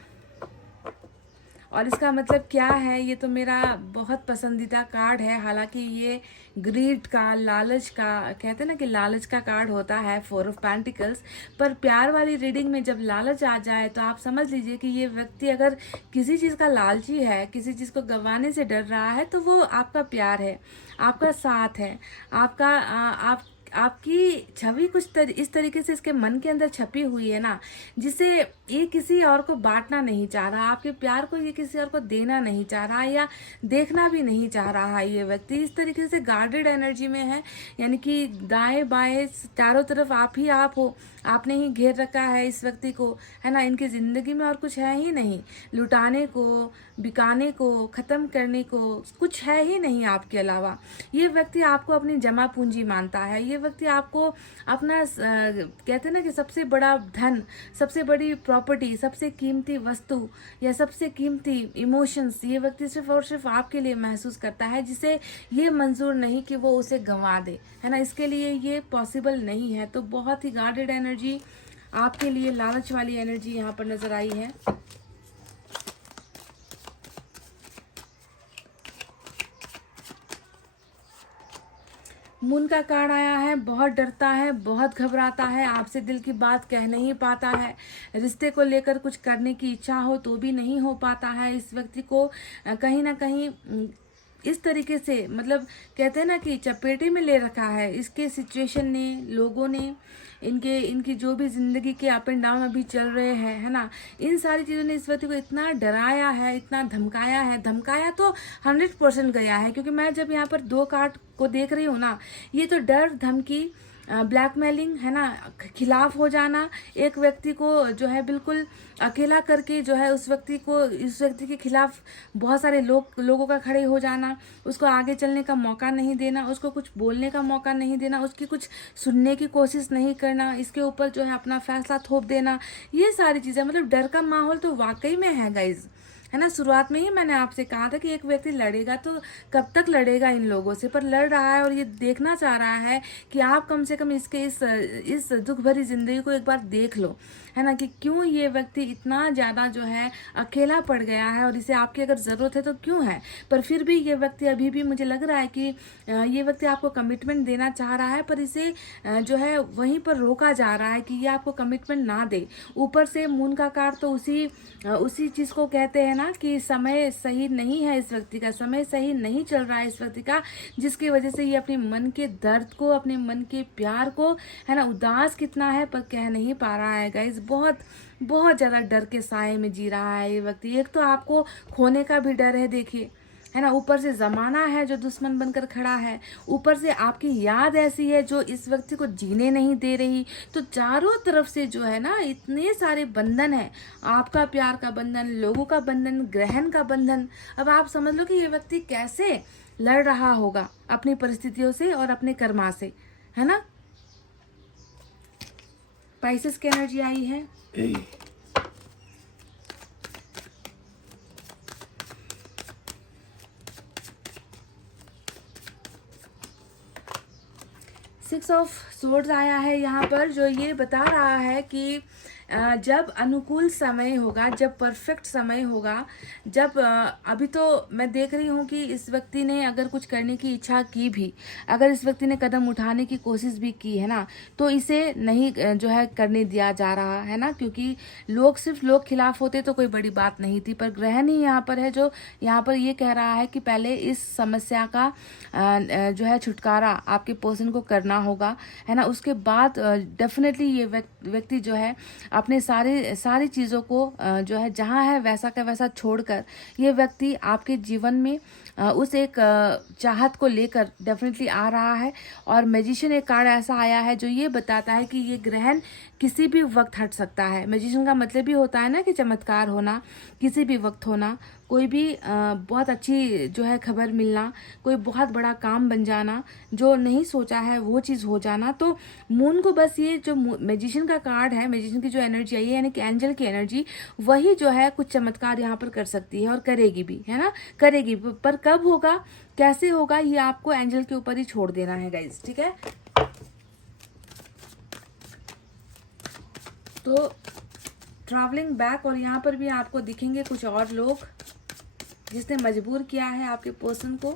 और इसका मतलब क्या है, ये तो मेरा बहुत पसंदीदा कार्ड है। हालांकि ये ग्रीड का, लालच का, कहते हैं ना कि लालच का कार्ड होता है फोर ऑफ पेंटिकल्स, पर प्यार वाली रीडिंग में जब लालच आ जाए तो आप समझ लीजिए कि ये व्यक्ति अगर किसी चीज़ का लालची है, किसी चीज़ को गंवाने से डर रहा है, तो वो आपका प्यार है, आपका साथ है, आपकी छवि कुछ इस तरीके से इसके मन के अंदर छपी हुई है ना, जिसे ये किसी और को बांटना नहीं चाह रहा, आपके प्यार को ये किसी और को देना नहीं चाह रहा, या देखना भी नहीं चाह रहा है। ये व्यक्ति इस तरीके से गार्डेड एनर्जी में है, यानी कि दाएं बाएं चारों तरफ आप ही आप हो, आपने ही घेर रखा है इस व्यक्ति को, है ना। इनकी जिंदगी में और कुछ है ही नहीं, लुटाने को, बिकाने को, खत्म करने को कुछ है ही नहीं आपके अलावा। ये व्यक्ति आपको अपनी जमा पूंजी मानता है, ये व्यक्ति आपको अपना कहते हैं ना कि सबसे बड़ा धन, सबसे बड़ी प्रॉपर्टी, सबसे कीमती वस्तु या सबसे कीमती इमोशंस ये व्यक्ति सिर्फ और सिर्फ आपके लिए महसूस करता है, जिसे ये मंजूर नहीं कि वो उसे गंवा दे, है ना। इसके लिए ये पॉसिबल नहीं है। तो बहुत ही गार्डेड एनर्जी आपके लिए, लालच वाली एनर्जी यहाँ पर नजर आई है। मून का कार्ड आया है, बहुत डरता है, बहुत घबराता है, आपसे दिल की बात कह नहीं पाता है, रिश्ते को लेकर कुछ करने की इच्छा हो तो भी नहीं हो पाता है। इस व्यक्ति को कहीं ना कहीं इस तरीके से, मतलब कहते हैं ना कि चपेटे में ले रखा है इसके सिचुएशन ने, लोगों ने, इनकी जो भी जिंदगी के अप एंड डाउन अभी चल रहे हैं, है ना, इन सारी चीज़ों ने इस व्यक्ति को इतना डराया है, इतना धमकाया है। धमकाया तो 100% गया है, क्योंकि मैं जब यहाँ पर 2 कार्ड को देख रही हूँ ना, ये तो डर, धमकी, ब्लैकमेलिंग, है ना, खिलाफ हो जाना, एक व्यक्ति को जो है बिल्कुल अकेला करके जो है उस व्यक्ति के खिलाफ बहुत सारे लोगों का खड़े हो जाना, उसको आगे चलने का मौका नहीं देना, उसको कुछ बोलने का मौका नहीं देना, उसकी कुछ सुनने की कोशिश नहीं करना, इसके ऊपर जो है अपना फैसला थोप देना, ये सारी चीज़ें, मतलब डर का माहौल तो वाकई में है गाइज, है ना। शुरुआत में ही मैंने आपसे कहा था कि एक व्यक्ति लड़ेगा तो कब तक लड़ेगा इन लोगों से, पर लड़ रहा है और ये देखना चाह रहा है कि आप कम से कम इसके इस दुख भरी जिंदगी को एक बार देख लो, है ना, कि क्यों ये व्यक्ति इतना ज़्यादा जो है अकेला पड़ गया है और इसे आपकी अगर ज़रूरत है तो क्यों है, पर फिर भी ये व्यक्ति अभी भी मुझे लग रहा है कि ये व्यक्ति आपको कमिटमेंट देना चाह रहा है, पर इसे जो है वहीं पर रोका जा रहा है कि ये आपको कमिटमेंट ना दे। ऊपर से मून का कार्ड तो उसी चीज़ को कहते हैं ना कि समय सही नहीं है, इस व्यक्ति का समय सही नहीं चल रहा है इस व्यक्ति का, जिसकी वजह से ये अपने मन के दर्द को, अपने मन के प्यार को, है ना, उदास कितना है पर कह नहीं पा रहा है गाइस। बहुत बहुत ज़्यादा डर के साए में जी रहा है ये व्यक्ति। एक तो आपको खोने का भी डर है, देखिए, है ना, ऊपर से ज़माना है जो दुश्मन बनकर खड़ा है, ऊपर से आपकी याद ऐसी है जो इस व्यक्ति को जीने नहीं दे रही। तो चारों तरफ से जो है ना इतने सारे बंधन है, आपका प्यार का बंधन, लोगों का बंधन, ग्रहण का बंधन। अब आप समझ लो कि ये व्यक्ति कैसे लड़ रहा होगा अपनी परिस्थितियों से और अपने कर्मा से, है ना। पाइसेस की एनर्जी आई है, सिक्स ऑफ सोर्ड्स आया है यहाँ पर, जो ये बता रहा है कि जब अनुकूल समय होगा, जब परफेक्ट समय होगा, जब अभी तो मैं देख रही हूँ कि इस व्यक्ति ने अगर कुछ करने की इच्छा की भी, अगर इस व्यक्ति ने कदम उठाने की कोशिश भी की है ना, तो इसे नहीं जो है करने दिया जा रहा है ना, क्योंकि सिर्फ लोग खिलाफ होते तो कोई बड़ी बात नहीं थी, पर ग्रहण ही यहाँ पर है जो यहाँ पर ये कह रहा है कि पहले इस समस्या का जो है छुटकारा आपके पर्सन को करना होगा, है ना। उसके बाद डेफिनेटली ये व्यक्ति जो है अपने सारी चीज़ों को जो है जहाँ है वैसा का वैसा छोड़कर ये व्यक्ति आपके जीवन में उस एक चाहत को लेकर डेफिनेटली आ रहा है। और मैजिशियन एक कार्ड ऐसा आया है जो ये बताता है कि ये ग्रहण किसी भी वक्त हट सकता है। मैजिशियन का मतलब भी होता है ना कि चमत्कार होना, किसी भी वक्त होना, कोई भी बहुत अच्छी जो है खबर मिलना, कोई बहुत बड़ा काम बन जाना, जो नहीं सोचा है वो चीज़ हो जाना। तो मून को बस ये जो मैजिशियन का कार्ड है, मैजिशियन की जो एनर्जी आई है यानी कि एंजल की एनर्जी, वही जो है कुछ चमत्कार यहाँ पर कर सकती है और करेगी भी, है ना, करेगी। पर कब होगा, कैसे होगा, ये आपको एंजल के ऊपर ही छोड़ देना है गाइज, ठीक है। तो ट्रैवलिंग बैक, और यहाँ पर भी आपको दिखेंगे कुछ और लोग जिसने मजबूर किया है आपके पर्सन को।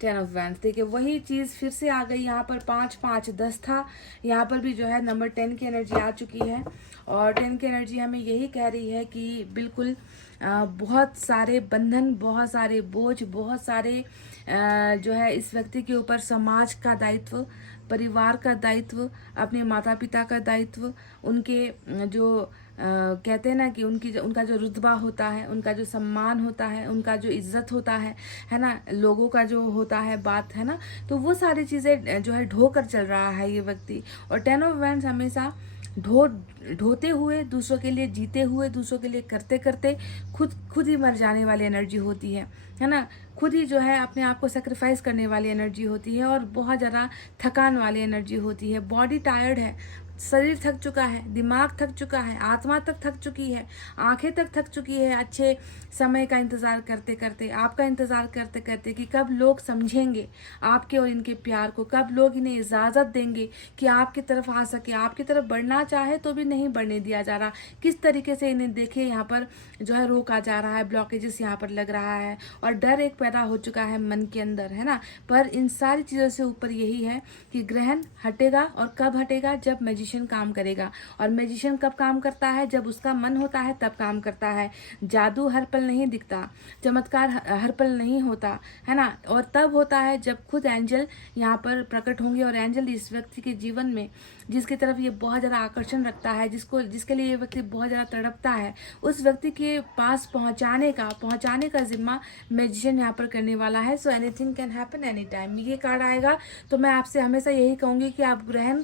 टेन ऑफ वैंड्स, देखिए वही चीज़ फिर से आ गई यहाँ पर। 5 5 10 था, यहाँ पर भी जो है नंबर 10 की एनर्जी आ चुकी है। और 10 की एनर्जी हमें यही कह रही है कि बिल्कुल बहुत सारे बंधन, बहुत सारे बोझ, बहुत सारे जो है इस व्यक्ति के ऊपर समाज का दायित्व, परिवार का दायित्व, अपने माता पिता का दायित्व, उनके जो कहते हैं ना कि उनका जो रुतबा होता है, उनका जो सम्मान होता है, उनका जो इज्जत होता है ना, लोगों का जो होता है बात, है ना, तो वो सारी चीज़ें जो है ढोकर चल रहा है ये व्यक्ति। और 10 ऑफ वैंड्स हमेशा ढोते हुए, दूसरों के लिए जीते हुए, दूसरों के लिए करते करते खुद ही मर जाने वाली एनर्जी होती है ना, खुद ही जो है अपने आप को सेक्रीफाइस करने वाली एनर्जी होती है और बहुत ज़्यादा थकान वाली एनर्जी होती है। बॉडी टायर्ड है, शरीर थक चुका है, दिमाग थक चुका है, आत्मा तक थक चुकी है, आंखें तक थक चुकी है, अच्छे समय का इंतज़ार करते करते, आपका इंतज़ार करते करते कि कब लोग समझेंगे आपके और इनके प्यार को, कब लोग इन्हें इजाज़त देंगे कि आपकी तरफ आ सके, आपकी तरफ बढ़ना चाहे तो भी नहीं बढ़ने दिया जा रहा। किस तरीके से इन्हें देखे यहाँ पर जो है रोका जा रहा है, ब्लॉकेजेस यहाँ पर लग रहा है और डर एक पैदा हो चुका है मन के अंदर, है ना। पर इन सारी चीज़ों से ऊपर यही है कि ग्रहण हटेगा, और कब हटेगा, जब मैजिशियन काम करेगा। और मैजिशियन कब काम करता है, जब उसका मन होता है तब काम करता है। जादू हर पल नहीं दिखता, चमत्कार हर पल नहीं होता, है ना। और तब होता है जब खुद एंजल यहाँ पर प्रकट होंगे, और एंजल इस व्यक्ति के जीवन में जिसकी तरफ ये बहुत ज़्यादा आकर्षण रखता है, जिसके लिए ये व्यक्ति बहुत ज़्यादा तड़पता है, उस व्यक्ति के पास पहुँचाने का जिम्मा मैजिशियन यहाँ पर करने वाला है। So anything can happen any time. ये कार्ड आएगा तो मैं आपसे हमेशा यही कहूँगी कि आप ग्रहण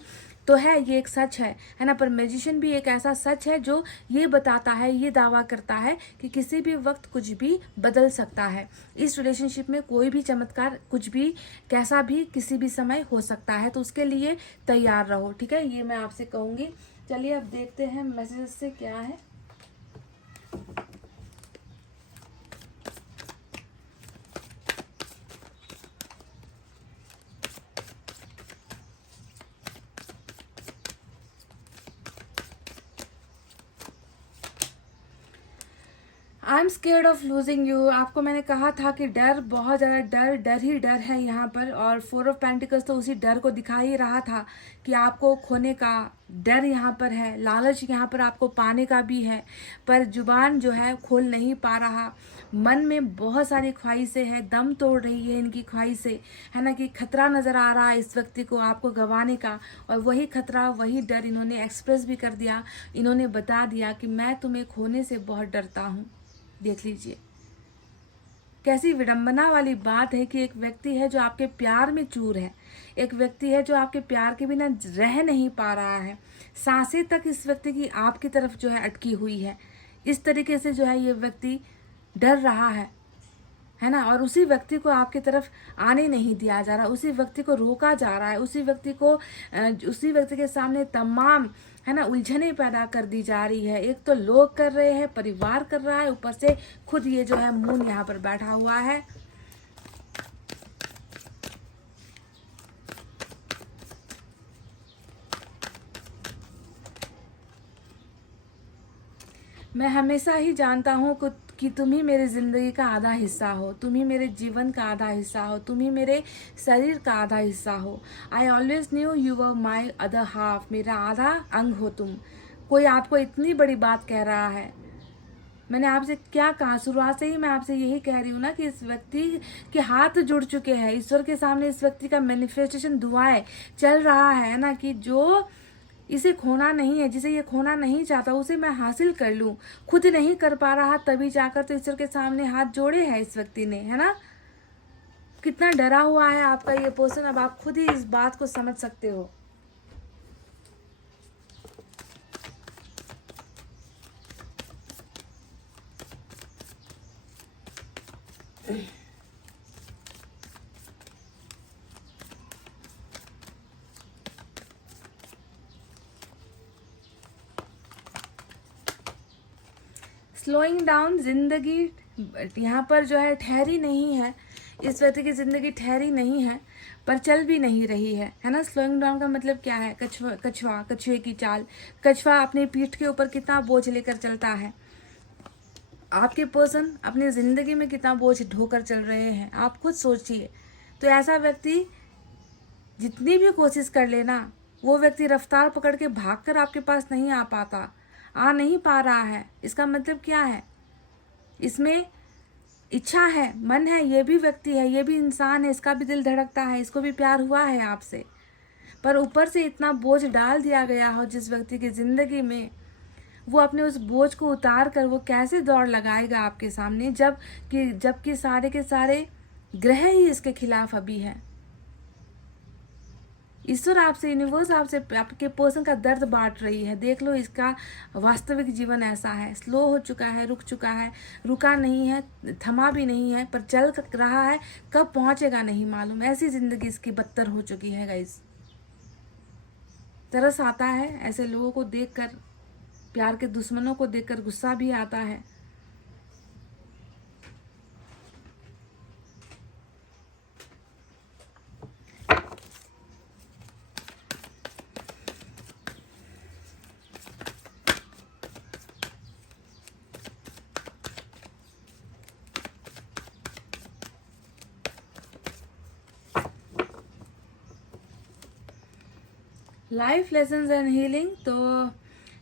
तो है, ये एक सच है ना, पर मैजिशियन भी एक ऐसा सच है जो ये बताता है, ये दावा करता है कि किसी भी वक्त कुछ भी बदल सकता है। इस रिलेशनशिप में कोई भी चमत्कार, कुछ भी, कैसा भी, किसी भी समय हो सकता है, तो उसके लिए तैयार रहो, ठीक है। ये मैं आपसे कहूँगी। चलिए अब देखते हैं मैसेजेस से क्या है। I am scared of losing you. आपको मैंने कहा था कि डर, बहुत ज़्यादा डर, डर ही डर है यहाँ पर। और 4 ऑफ पेंटिकल्स तो उसी डर को दिखा ही रहा था कि आपको खोने का डर यहाँ पर है, लालच यहाँ पर आपको पाने का भी है, पर जुबान जो है खोल नहीं पा रहा। मन में बहुत सारी ख्वाहिशें हैं, दम तोड़ रही है इनकी ख्वाहिशें, है ना, कि खतरा नज़र आ रहा है इस व्यक्ति को आपको गंवाने का। और वही खतरा, वही डर इन्होंने एक्सप्रेस भी कर दिया, इन्होंने बता दिया कि मैं तुम्हें खोने से बहुत डरता हूँ। देख लीजिए कैसी विडंबना वाली बात है कि एक व्यक्ति है जो आपके प्यार में चूर है, एक व्यक्ति है जो आपके प्यार के बिना रह नहीं पा रहा है, सांसें तक इस व्यक्ति की आपकी तरफ जो है अटकी हुई है। इस तरीके से जो है ये व्यक्ति डर रहा है ना, और उसी व्यक्ति को आपकी तरफ आने नहीं दिया जा रहा, उसी व्यक्ति को रोका जा रहा है, उसी व्यक्ति के सामने तमाम, है ना, उलझने पैदा कर दी जा रही है। एक तो लोग कर रहे हैं, परिवार कर रहा है, ऊपर से खुद ये जो है मून यहाँ पर बैठा हुआ है। मैं हमेशा ही जानता हूँ कि तुम ही मेरी ज़िंदगी का आधा हिस्सा हो, तुम ही मेरे जीवन का आधा हिस्सा हो, तुम ही मेरे शरीर का आधा हिस्सा हो। I always new you were my other half, मेरा आधा अंग हो तुम। कोई आपको इतनी बड़ी बात कह रहा है। मैंने आपसे क्या कहा, शुरुआत से ही मैं आपसे यही कह रही हूँ ना कि इस व्यक्ति के हाथ जुड़ चुके हैं ईश्वर के सामने। इस व्यक्ति का मैनिफेस्टेशन दुआएं चल रहा है ना, कि जो इसे खोना नहीं है, जिसे ये खोना नहीं चाहता, उसे मैं हासिल कर लूं। खुद नहीं कर पा रहा, तभी जाकर तो ईश्वर के सामने हाथ जोड़े हैं इस व्यक्ति ने, है ना। कितना डरा हुआ है आपका ये पर्सन, अब आप खुद ही इस बात को समझ सकते हो। स्लोइंग डाउन, जिंदगी यहाँ पर जो है ठहरी नहीं है, इस व्यक्ति की जिंदगी ठहरी नहीं है, पर चल भी नहीं रही है ना। स्लोइंग डाउन का मतलब क्या है, कछुए की चाल। कछुआ अपनी पीठ के ऊपर कितना बोझ लेकर चलता है, आपके पर्सन अपनी जिंदगी में कितना बोझ ढोकर चल रहे हैं, आप खुद सोचिए। तो ऐसा व्यक्ति जितनी भी कोशिश कर लेना, वो व्यक्ति रफ्तार पकड़ के भागकर आपके पास नहीं आ पाता, आ नहीं पा रहा है। इसका मतलब क्या है, इसमें इच्छा है, मन है, ये भी व्यक्ति है, ये भी इंसान है, इसका भी दिल धड़कता है, इसको भी प्यार हुआ है आपसे, पर ऊपर से इतना बोझ डाल दिया गया हो जिस व्यक्ति की जिंदगी में, वो अपने उस बोझ को उतार कर वो कैसे दौड़ लगाएगा आपके सामने, जबकि सारे के सारे ग्रह ही इसके खिलाफ अभी है। ईश्वर आपसे, यूनिवर्स आपसे, आपके पर्सन का दर्द बांट रही है। देख लो, इसका वास्तविक जीवन ऐसा है, स्लो हो चुका है, रुक चुका है, रुका नहीं है, थमा भी नहीं है, पर चल रहा है, कब पहुंचेगा नहीं मालूम। ऐसी जिंदगी इसकी बदतर हो चुकी है गाइस। तरस आता है ऐसे लोगों को देखकर, प्यार के दुश्मनों को देखकर गुस्सा भी आता है। लाइफ लेसन्स एंड हीलिंग, तो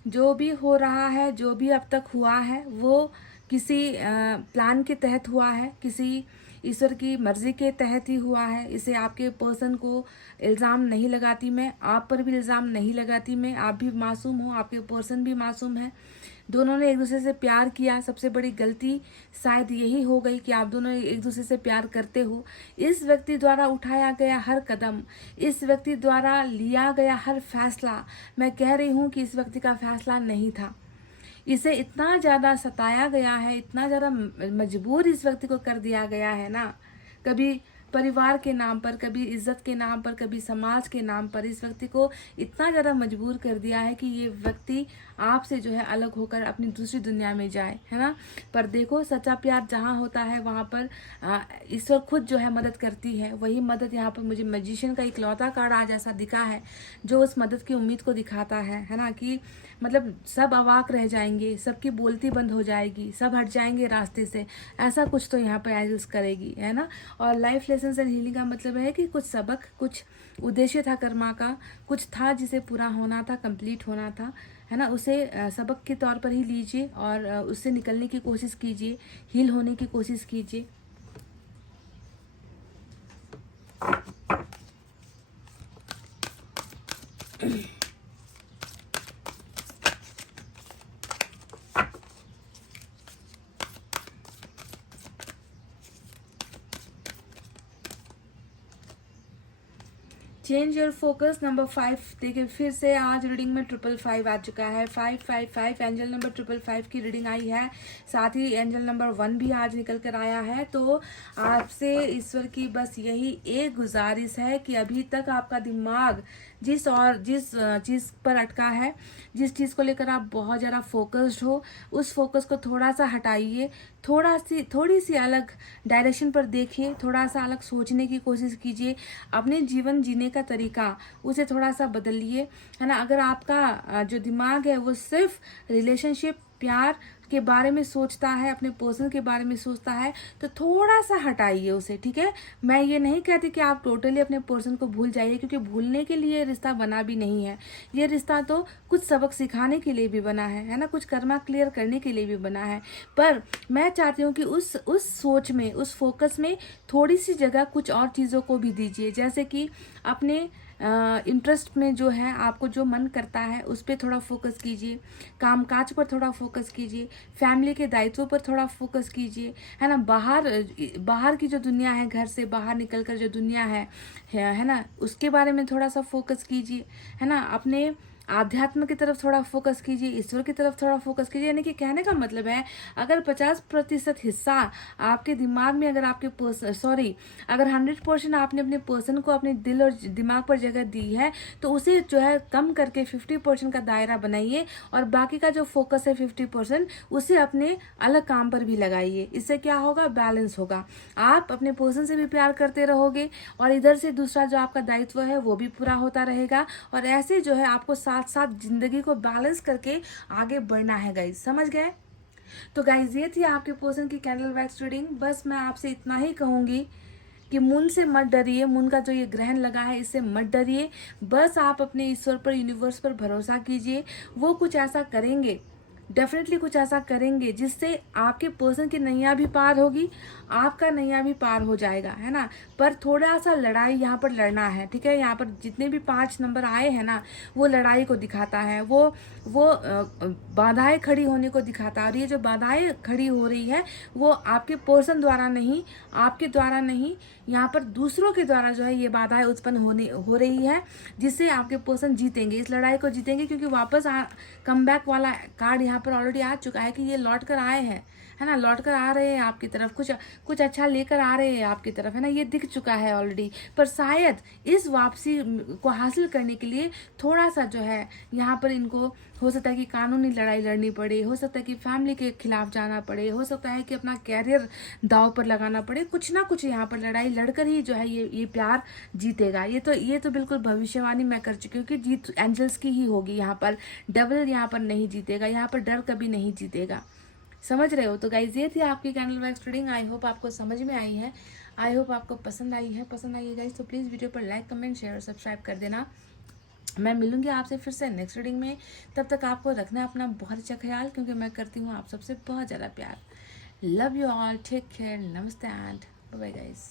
जो भी हो रहा है, जो भी अब तक हुआ है, वो किसी प्लान के तहत हुआ है, किसी ईश्वर की मर्जी के तहत ही हुआ है। इसे आपके पर्सन को इल्ज़ाम नहीं लगाती मैं, आप पर भी इल्ज़ाम नहीं लगाती मैं। आप भी मासूम हो, आपके पर्सन भी मासूम है। दोनों ने एक दूसरे से प्यार किया, सबसे बड़ी गलती शायद यही हो गई कि आप दोनों एक दूसरे से प्यार करते हो। इस व्यक्ति द्वारा उठाया गया हर कदम, इस व्यक्ति द्वारा लिया गया हर फैसला, मैं कह रही हूँ कि इस व्यक्ति का फैसला नहीं था। इसे इतना ज़्यादा सताया गया है, इतना ज़्यादा मजबूर इस व्यक्ति को कर दिया गया है ना। कभी परिवार के नाम पर, कभी इज्जत के नाम पर, कभी समाज के नाम पर इस व्यक्ति को इतना ज़्यादा मजबूर कर दिया है कि ये व्यक्ति आपसे जो है अलग होकर अपनी दूसरी दुनिया में जाए, है ना। पर देखो, सच्चा प्यार जहाँ होता है वहाँ पर ईश्वर खुद जो है मदद करती है। वही मदद यहाँ पर मुझे मैजिशियन का इकलौता कार्ड आज ऐसा दिखा है जो उस मदद की उम्मीद को दिखाता है ना, कि मतलब सब अवाक रह जाएंगे, सबकी बोलती बंद हो जाएगी, सब हट जाएंगे रास्ते से, ऐसा कुछ तो यहाँ पर एंजल्स करेगी, है ना। और लाइफ लेसन एंड हीलिंग का मतलब है कि कुछ सबक, कुछ उद्देश्य था कर्मा का, कुछ था जिसे पूरा होना था, कंप्लीट होना था, है ना। उसे सबक के तौर पर ही लीजिए और उससे निकलने की कोशिश कीजिए, हील होने की कोशिश कीजिए। Change your focus number 5। देखिए फिर से आज रीडिंग में 555 आ चुका है। 555 एंजल नंबर 555 की रीडिंग आई है, साथ ही एंजल नंबर 1 भी आज निकल कर आया है। तो आपसे ईश्वर की बस यही एक गुजारिश है कि अभी तक आपका दिमाग जिस चीज़ पर अटका है, जिस चीज़ को लेकर आप बहुत ज़्यादा फोकस्ड हो, उस फोकस को थोड़ा सा हटाइए, थोड़ी सी अलग डायरेक्शन पर देखिए, थोड़ा सा अलग सोचने की कोशिश कीजिए, अपने जीवन जीने का तरीका उसे थोड़ा सा बदलिए, है ना। अगर आपका जो दिमाग है वो सिर्फ रिलेशनशिप, प्यार के बारे में सोचता है, अपने पर्सन के बारे में सोचता है, तो थोड़ा सा हटाइए उसे, ठीक है। मैं ये नहीं कहती कि आप टोटली अपने पर्सन को भूल जाइए, क्योंकि भूलने के लिए रिश्ता बना भी नहीं है। ये रिश्ता तो कुछ सबक सिखाने के लिए भी बना है ना, कुछ कर्मा क्लियर करने के लिए भी बना है। पर मैं चाहती हूँ कि उस सोच में, उस फोकस में थोड़ी सी जगह कुछ और चीज़ों को भी दीजिए, जैसे कि अपने इंटरेस्ट में जो है, आपको जो मन करता है उस पर थोड़ा फोकस कीजिए, कामकाज पर थोड़ा फोकस कीजिए, फैमिली के दायित्वों पर थोड़ा फोकस कीजिए, है ना। बाहर की जो दुनिया है, घर से बाहर निकलकर जो दुनिया है ना, उसके बारे में थोड़ा सा फोकस कीजिए, है ना। अपने आध्यात्म की तरफ थोड़ा फोकस कीजिए, ईश्वर की तरफ थोड़ा फोकस कीजिए। यानी कि कहने का मतलब है, अगर 50% हिस्सा आपके दिमाग में, अगर आपके अगर 100% आपने अपने पर्सन को अपने दिल और दिमाग पर जगह दी है, तो उसे जो है कम करके 50% का दायरा बनाइए, और बाकी का जो फोकस है 50% उसे अपने अलग काम पर भी लगाइए। इससे क्या होगा, बैलेंस होगा। आप अपने पर्सन से भी प्यार करते रहोगे और इधर से दूसरा जो आपका दायित्व है वो भी पूरा होता रहेगा, और ऐसे जो है आपको साथ साथ जिंदगी को बैलेंस करके आगे बढ़ना है गाइज, समझ गए। तो गाइज ये थी आपके पर्सन की कैंडल वैक्स रीडिंग। बस मैं आपसे इतना ही कहूंगी कि मून से मत डरिए, मून का जो ये ग्रहण लगा है इससे मत डरिए। बस आप अपने ईश्वर पर, यूनिवर्स पर भरोसा कीजिए, वो कुछ ऐसा करेंगे, डेफिनेटली कुछ ऐसा करेंगे जिससे आपके पर्सन की नैया भी पार होगी, आपका नैया भी पार हो जाएगा, है ना। पर थोड़ा सा लड़ाई यहाँ पर लड़ना है, ठीक है। यहाँ पर जितने भी 5 नंबर आए हैं ना, वो लड़ाई को दिखाता है, वो बाधाएं खड़ी होने को दिखाता है। और ये जो बाधाएं खड़ी हो रही है वो आपके पर्सन द्वारा नहीं, आपके द्वारा नहीं, यहाँ पर दूसरों के द्वारा जो है ये बाधाएं उत्पन्न हो रही है, जिससे आपके पर्सन जीतेंगे, इस लड़ाई को जीतेंगे। क्योंकि वापस कम बैक वाला कार्ड यहाँ पर ऑलरेडी आ चुका है कि ये लौट कर आए हैं, है ना, लौट कर आ रहे हैं आपकी तरफ, कुछ अच्छा लेकर आ रहे हैं आपकी तरफ, है ना, ये दिख चुका है ऑलरेडी। पर शायद इस वापसी को हासिल करने के लिए थोड़ा सा जो है यहाँ पर इनको हो सकता है कि कानूनी लड़ाई लड़नी पड़े, हो सकता है कि फैमिली के खिलाफ जाना पड़े, हो सकता है कि अपना कैरियर दाव पर लगाना पड़े, कुछ ना कुछ यहाँ पर लड़ाई लड़कर ही जो है ये प्यार जीतेगा। ये तो बिल्कुल भविष्यवाणी मैं कर चुकी हूँ कि जीत एंजल्स की ही होगी। यहाँ पर डबल यहाँ पर नहीं जीतेगा, यहाँ पर डर कभी नहीं जीतेगा, समझ रहे हो। तो गाइज ये थी आपकी candle wax reading. I hope आपको समझ में आई है, आई होप आपको पसंद आई है गाइज। तो प्लीज़ वीडियो पर लाइक, कमेंट, शेयर और सब्सक्राइब कर देना। मैं मिलूंगी आपसे फिर से नेक्स्ट रीडिंग में। तब तक आपको रखना अपना बहुत अच्छा ख्याल, क्योंकि मैं करती हूँ आप सबसे बहुत ज़्यादा प्यार। Love you all, take care, नमस्ते एंड बाय बाय गाइज।